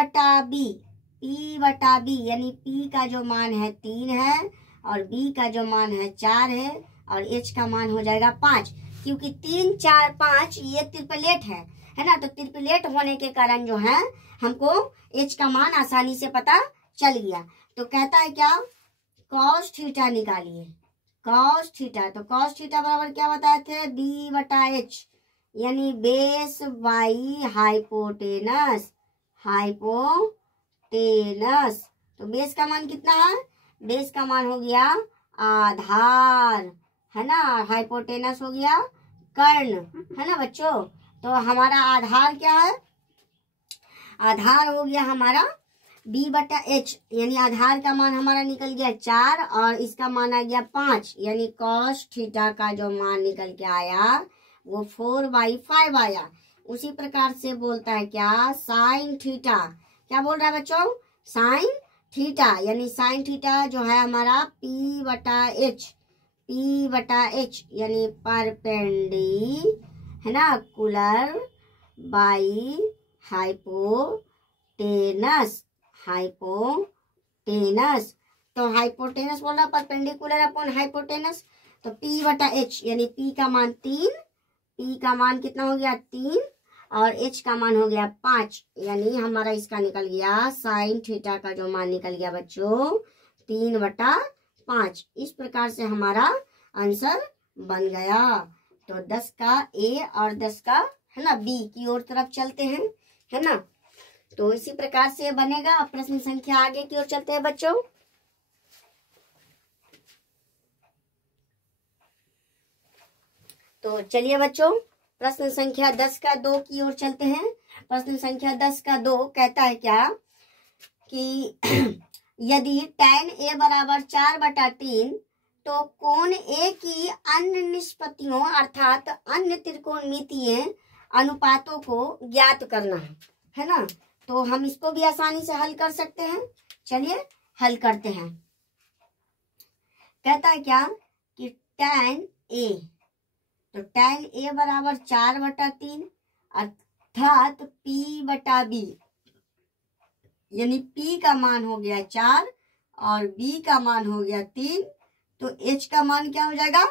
यानी P का जो मान है 3 है और B का जो मान है 4 है और H का मान हो जाएगा 5, क्योंकि 3 4 5 ये ट्रिपलेट है ना। तो ट्रिपलेट होने के कारण जो है हमको H का मान आसानी से पता चल गया। तो कहता है क्या, cos थीटा निकालिए, cos थीटा। तो cos थीटा बराबर क्या बताए थे B/H यानी बेस बाई हाइपोटेनस। तो बेस का मान कितना है, बेस का मान हो गया आधार, है ना, हाइपोटेनस हो गया कर्ण, है ना बच्चों। तो हमारा आधार क्या है, आधार हो गया हमारा b बटा h यानी आधार का मान हमारा निकल गया 4 और इसका मान आ गया 5, यानी कॉस थीटा का जो मान निकल के आया वो 4/5 आया। उसी प्रकार से बोलता है क्या, साइन थीटा। क्या बोल रहा है बच्चों, साइन थीटा, यानी साइन थीटा जो है हमारा p बटा h यानी परपेंडी है ना कुलर बाई हाइपोटेनस। तो हाइपोटेनस बोल रहा परपेंडिकुलर अपॉन हाइपोटेनस। तो p बटा h यानी p का मान 3, p का मान कितना हो गया 3 और h का मान हो गया 5, यानी हमारा इसका निकल गया साइन थीटा का जो मान निकल गया बच्चों 3/5। इस प्रकार से हमारा आंसर बन गया। तो 10 का A और 10 का है ना B की ओर तरफ चलते हैं, है ना। तो इसी प्रकार से बनेगा। प्रश्न संख्या आगे की ओर चलते हैं बच्चों। तो चलिए बच्चों प्रश्न संख्या 10 का 2 की ओर चलते हैं। प्रश्न संख्या 10 का 2 कहता है क्या कि यदि tan A बराबर 4/3 तो कोण A की अन्य निष्पत्तियों अर्थात अन्य त्रिकोणमितीय अनुपातों को ज्ञात करना है ना। तो हम इसको भी आसानी से हल कर सकते हैं। चलिए हल करते हैं। कहता है क्या कि tan A, तो tan A बराबर 4/3 अर्थात p/b, यानी p का मान हो गया 4 और b का मान हो गया 3, तो h का मान क्या हो जाएगा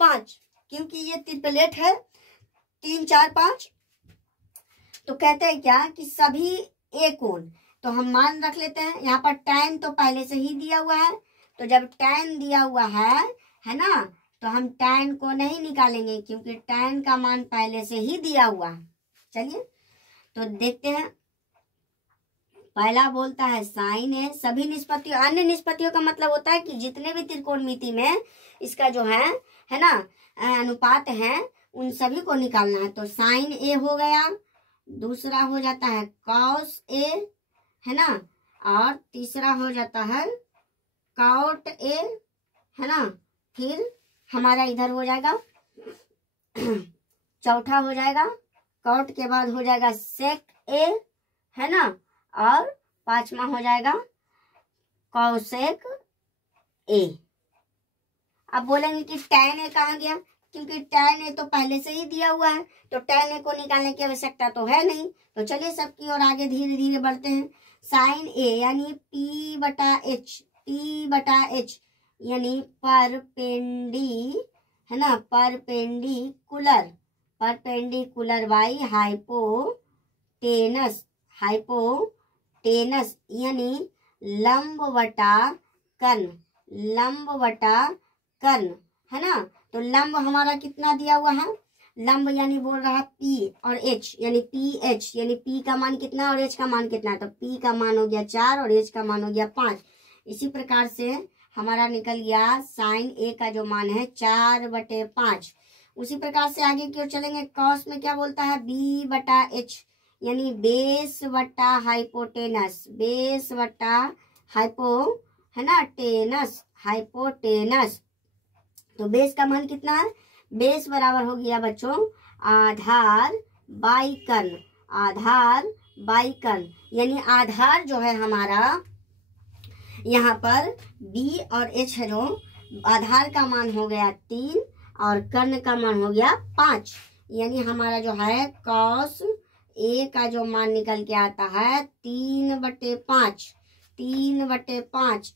5, क्योंकि ये ट्रिपलेट है 3 4 5। तो कहते हैं क्या कि सभी a कोण, तो हम मान रख लेते हैं। यहाँ पर tan तो पहले से ही दिया हुआ है, तो जब tan दिया हुआ है ना, तो हम tan को नहीं निकालेंगे क्योंकि tan का मान पहले से ही दिया हुआ है। चलिए तो देखते हैं। पहला बोलता है साइन है सभी निष्पत्तियों, अन्य निष्पत्तियों का मतलब होता है कि जितने भी त्रिकोणमिति में इसका जो है ना अनुपात है उन सभी को निकालना है। तो साइन ए हो गया, दूसरा हो जाता है कॉस ए, है ना, और तीसरा हो जाता है कॉट ए, है ना, फिर हमारा इधर हो जाएगा चौथा हो जाएगा कॉट के बाद हो जाएगा सेक ए, है ना, और पांचवा हो जाएगा कॉसेक ए। अब बोलेंगे कि tan ए कहाँ गया, क्योंकि tan ए तो पहले से ही दिया हुआ है, तो tan ए को निकालने की आवश्यकता तो है नहीं। तो चलिए सबकी ओर आगे धीरे धीरे बढ़ते हैं। साइन ए यानी p/h यानी है ना परपेंडिकुलर बाई हाइपोटेनस यानी लंब बटा कर्ण, है ना। तो लंब हमारा कितना दिया हुआ है, लंब यानी बोल रहा है p और h यानी ph यानी p का मान कितना और h का मान कितना, तो p का मान हो गया 4 और h का मान हो गया 5। इसी प्रकार से हमारा निकल गया साइन a का जो मान है 4/5। उसी प्रकार से आगे की ओर चलेंगे। कॉस में क्या बोलता है b/h यानी बेस बटा हाइपोटेनस, है ना हाइपोटेनस। तो बेस का मान कितना है, बेस बराबर हो गया बच्चों आधार बाई कर्ण, यानी आधार जो है हमारा यहाँ पर b और h है, जो आधार का मान हो गया 3 और कर्ण का मान हो गया 5, यानी हमारा जो है कॉस ए का जो मान निकल के आता है 3/5।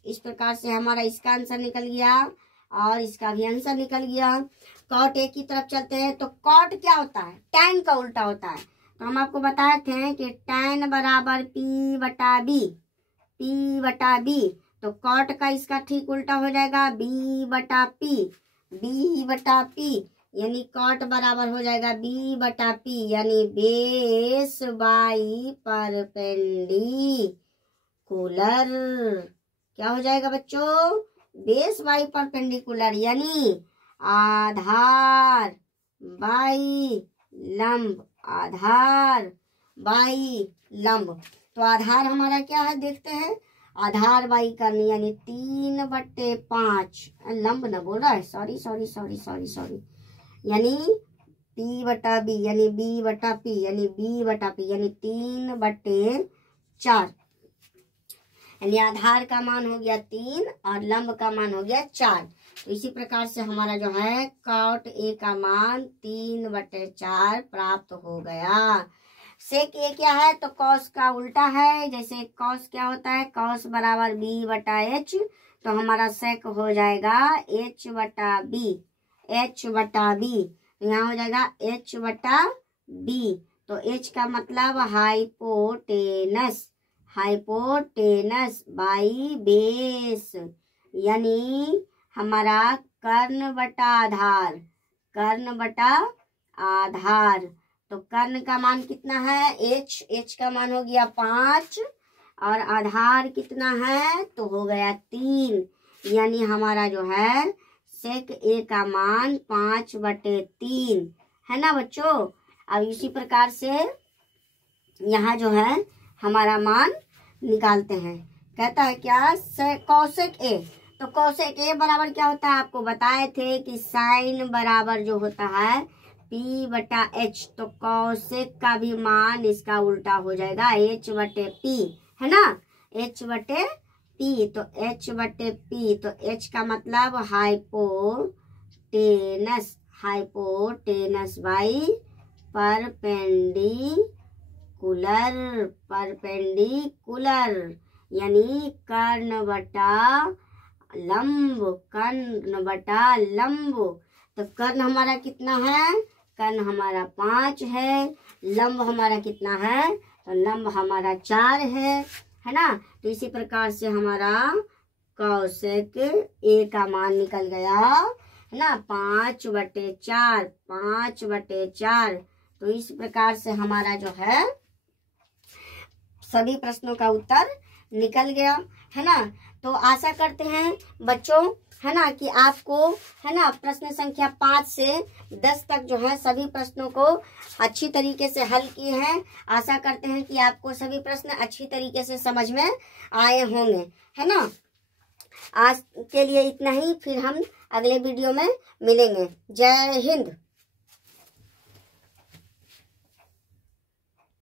इस प्रकार से हमारा इसका आंसर निकल गया और इसका भी आंसर निकल गया। कॉट ए की तरफ चलते हैं। तो कॉट क्या होता है, टैन का उल्टा होता है। तो हम आपको बताए थे कि टैन बराबर p/b, तो कॉट का इसका ठीक उल्टा हो जाएगा b/p, यानी कॉट बराबर हो जाएगा b/p, यानी बेस बाई परपेंडिकुलर। क्या हो जाएगा बच्चों, बेस बाई परपेंडिकुलर, यानी आधार बाई लंब। तो आधार हमारा क्या है देखते हैं। आधार बाई करनी यानी 3/5, लंब न बोल रहा है, sorry sorry sorry sorry sorry, यानी P बटा B यानी B बटा P यानी B बटा P यानी 3/4, यानी आधार का मान हो गया 3 और लंब का मान हो गया 4। तो इसी प्रकार से हमारा जो है cot A का मान 3/4 प्राप्त हो गया। सेक ए क्या है, तो कॉस का उल्टा है। जैसे कॉस क्या होता है, कॉस बराबर B बटा H, तो हमारा सेक हो जाएगा H बटा B, H बटा B, यहाँ हो जाएगा H बटा B। तो H का मतलब हाइपोटेनस, हाइपोटेनस बाई बेस, यानी हमारा कर्ण बटा आधार, कर्ण बटा आधार। तो कर्ण का मान कितना है H का मान हो गया 5 और आधार कितना है तो हो गया 3, यानी हमारा जो है सेक ए का मान 5/3 है ना बच्चों। अब इसी प्रकार से यहाँ जो है हमारा मान निकालते हैं। कहता है क्या, कौशिक ए, तो कौशिक ए बराबर क्या होता है, आपको बताए थे कि साइन बराबर जो होता है P बटा H, तो कौशिक का भी मान इसका उल्टा हो जाएगा H बटे P, है ना, H बटे P। तो H बटे P, तो H का मतलब hypotenuse, hypotenuse by perpendicular, perpendicular, यानी कर्ण बटा लंब, कर्ण बटा लंब। तो कर्ण हमारा कितना है, कर्ण हमारा 5 है, लंब हमारा कितना है, तो लंब हमारा 4 है ना। तो इसी प्रकार से हमारा कौशिक ए का मान निकल गया, है ना, 5/4, 5/4। तो इस प्रकार से हमारा जो है सभी प्रश्नों का उत्तर निकल गया, है ना। तो आशा करते हैं बच्चों, है ना, कि आपको, है ना, प्रश्न संख्या 5 से 10 तक जो है सभी प्रश्नों को अच्छी तरीके से हल किए हैं। आशा करते हैं कि आपको सभी प्रश्न अच्छी तरीके से समझ में आए होंगे, है ना। आज के लिए इतना ही, फिर हम अगले वीडियो में मिलेंगे। जय हिंद।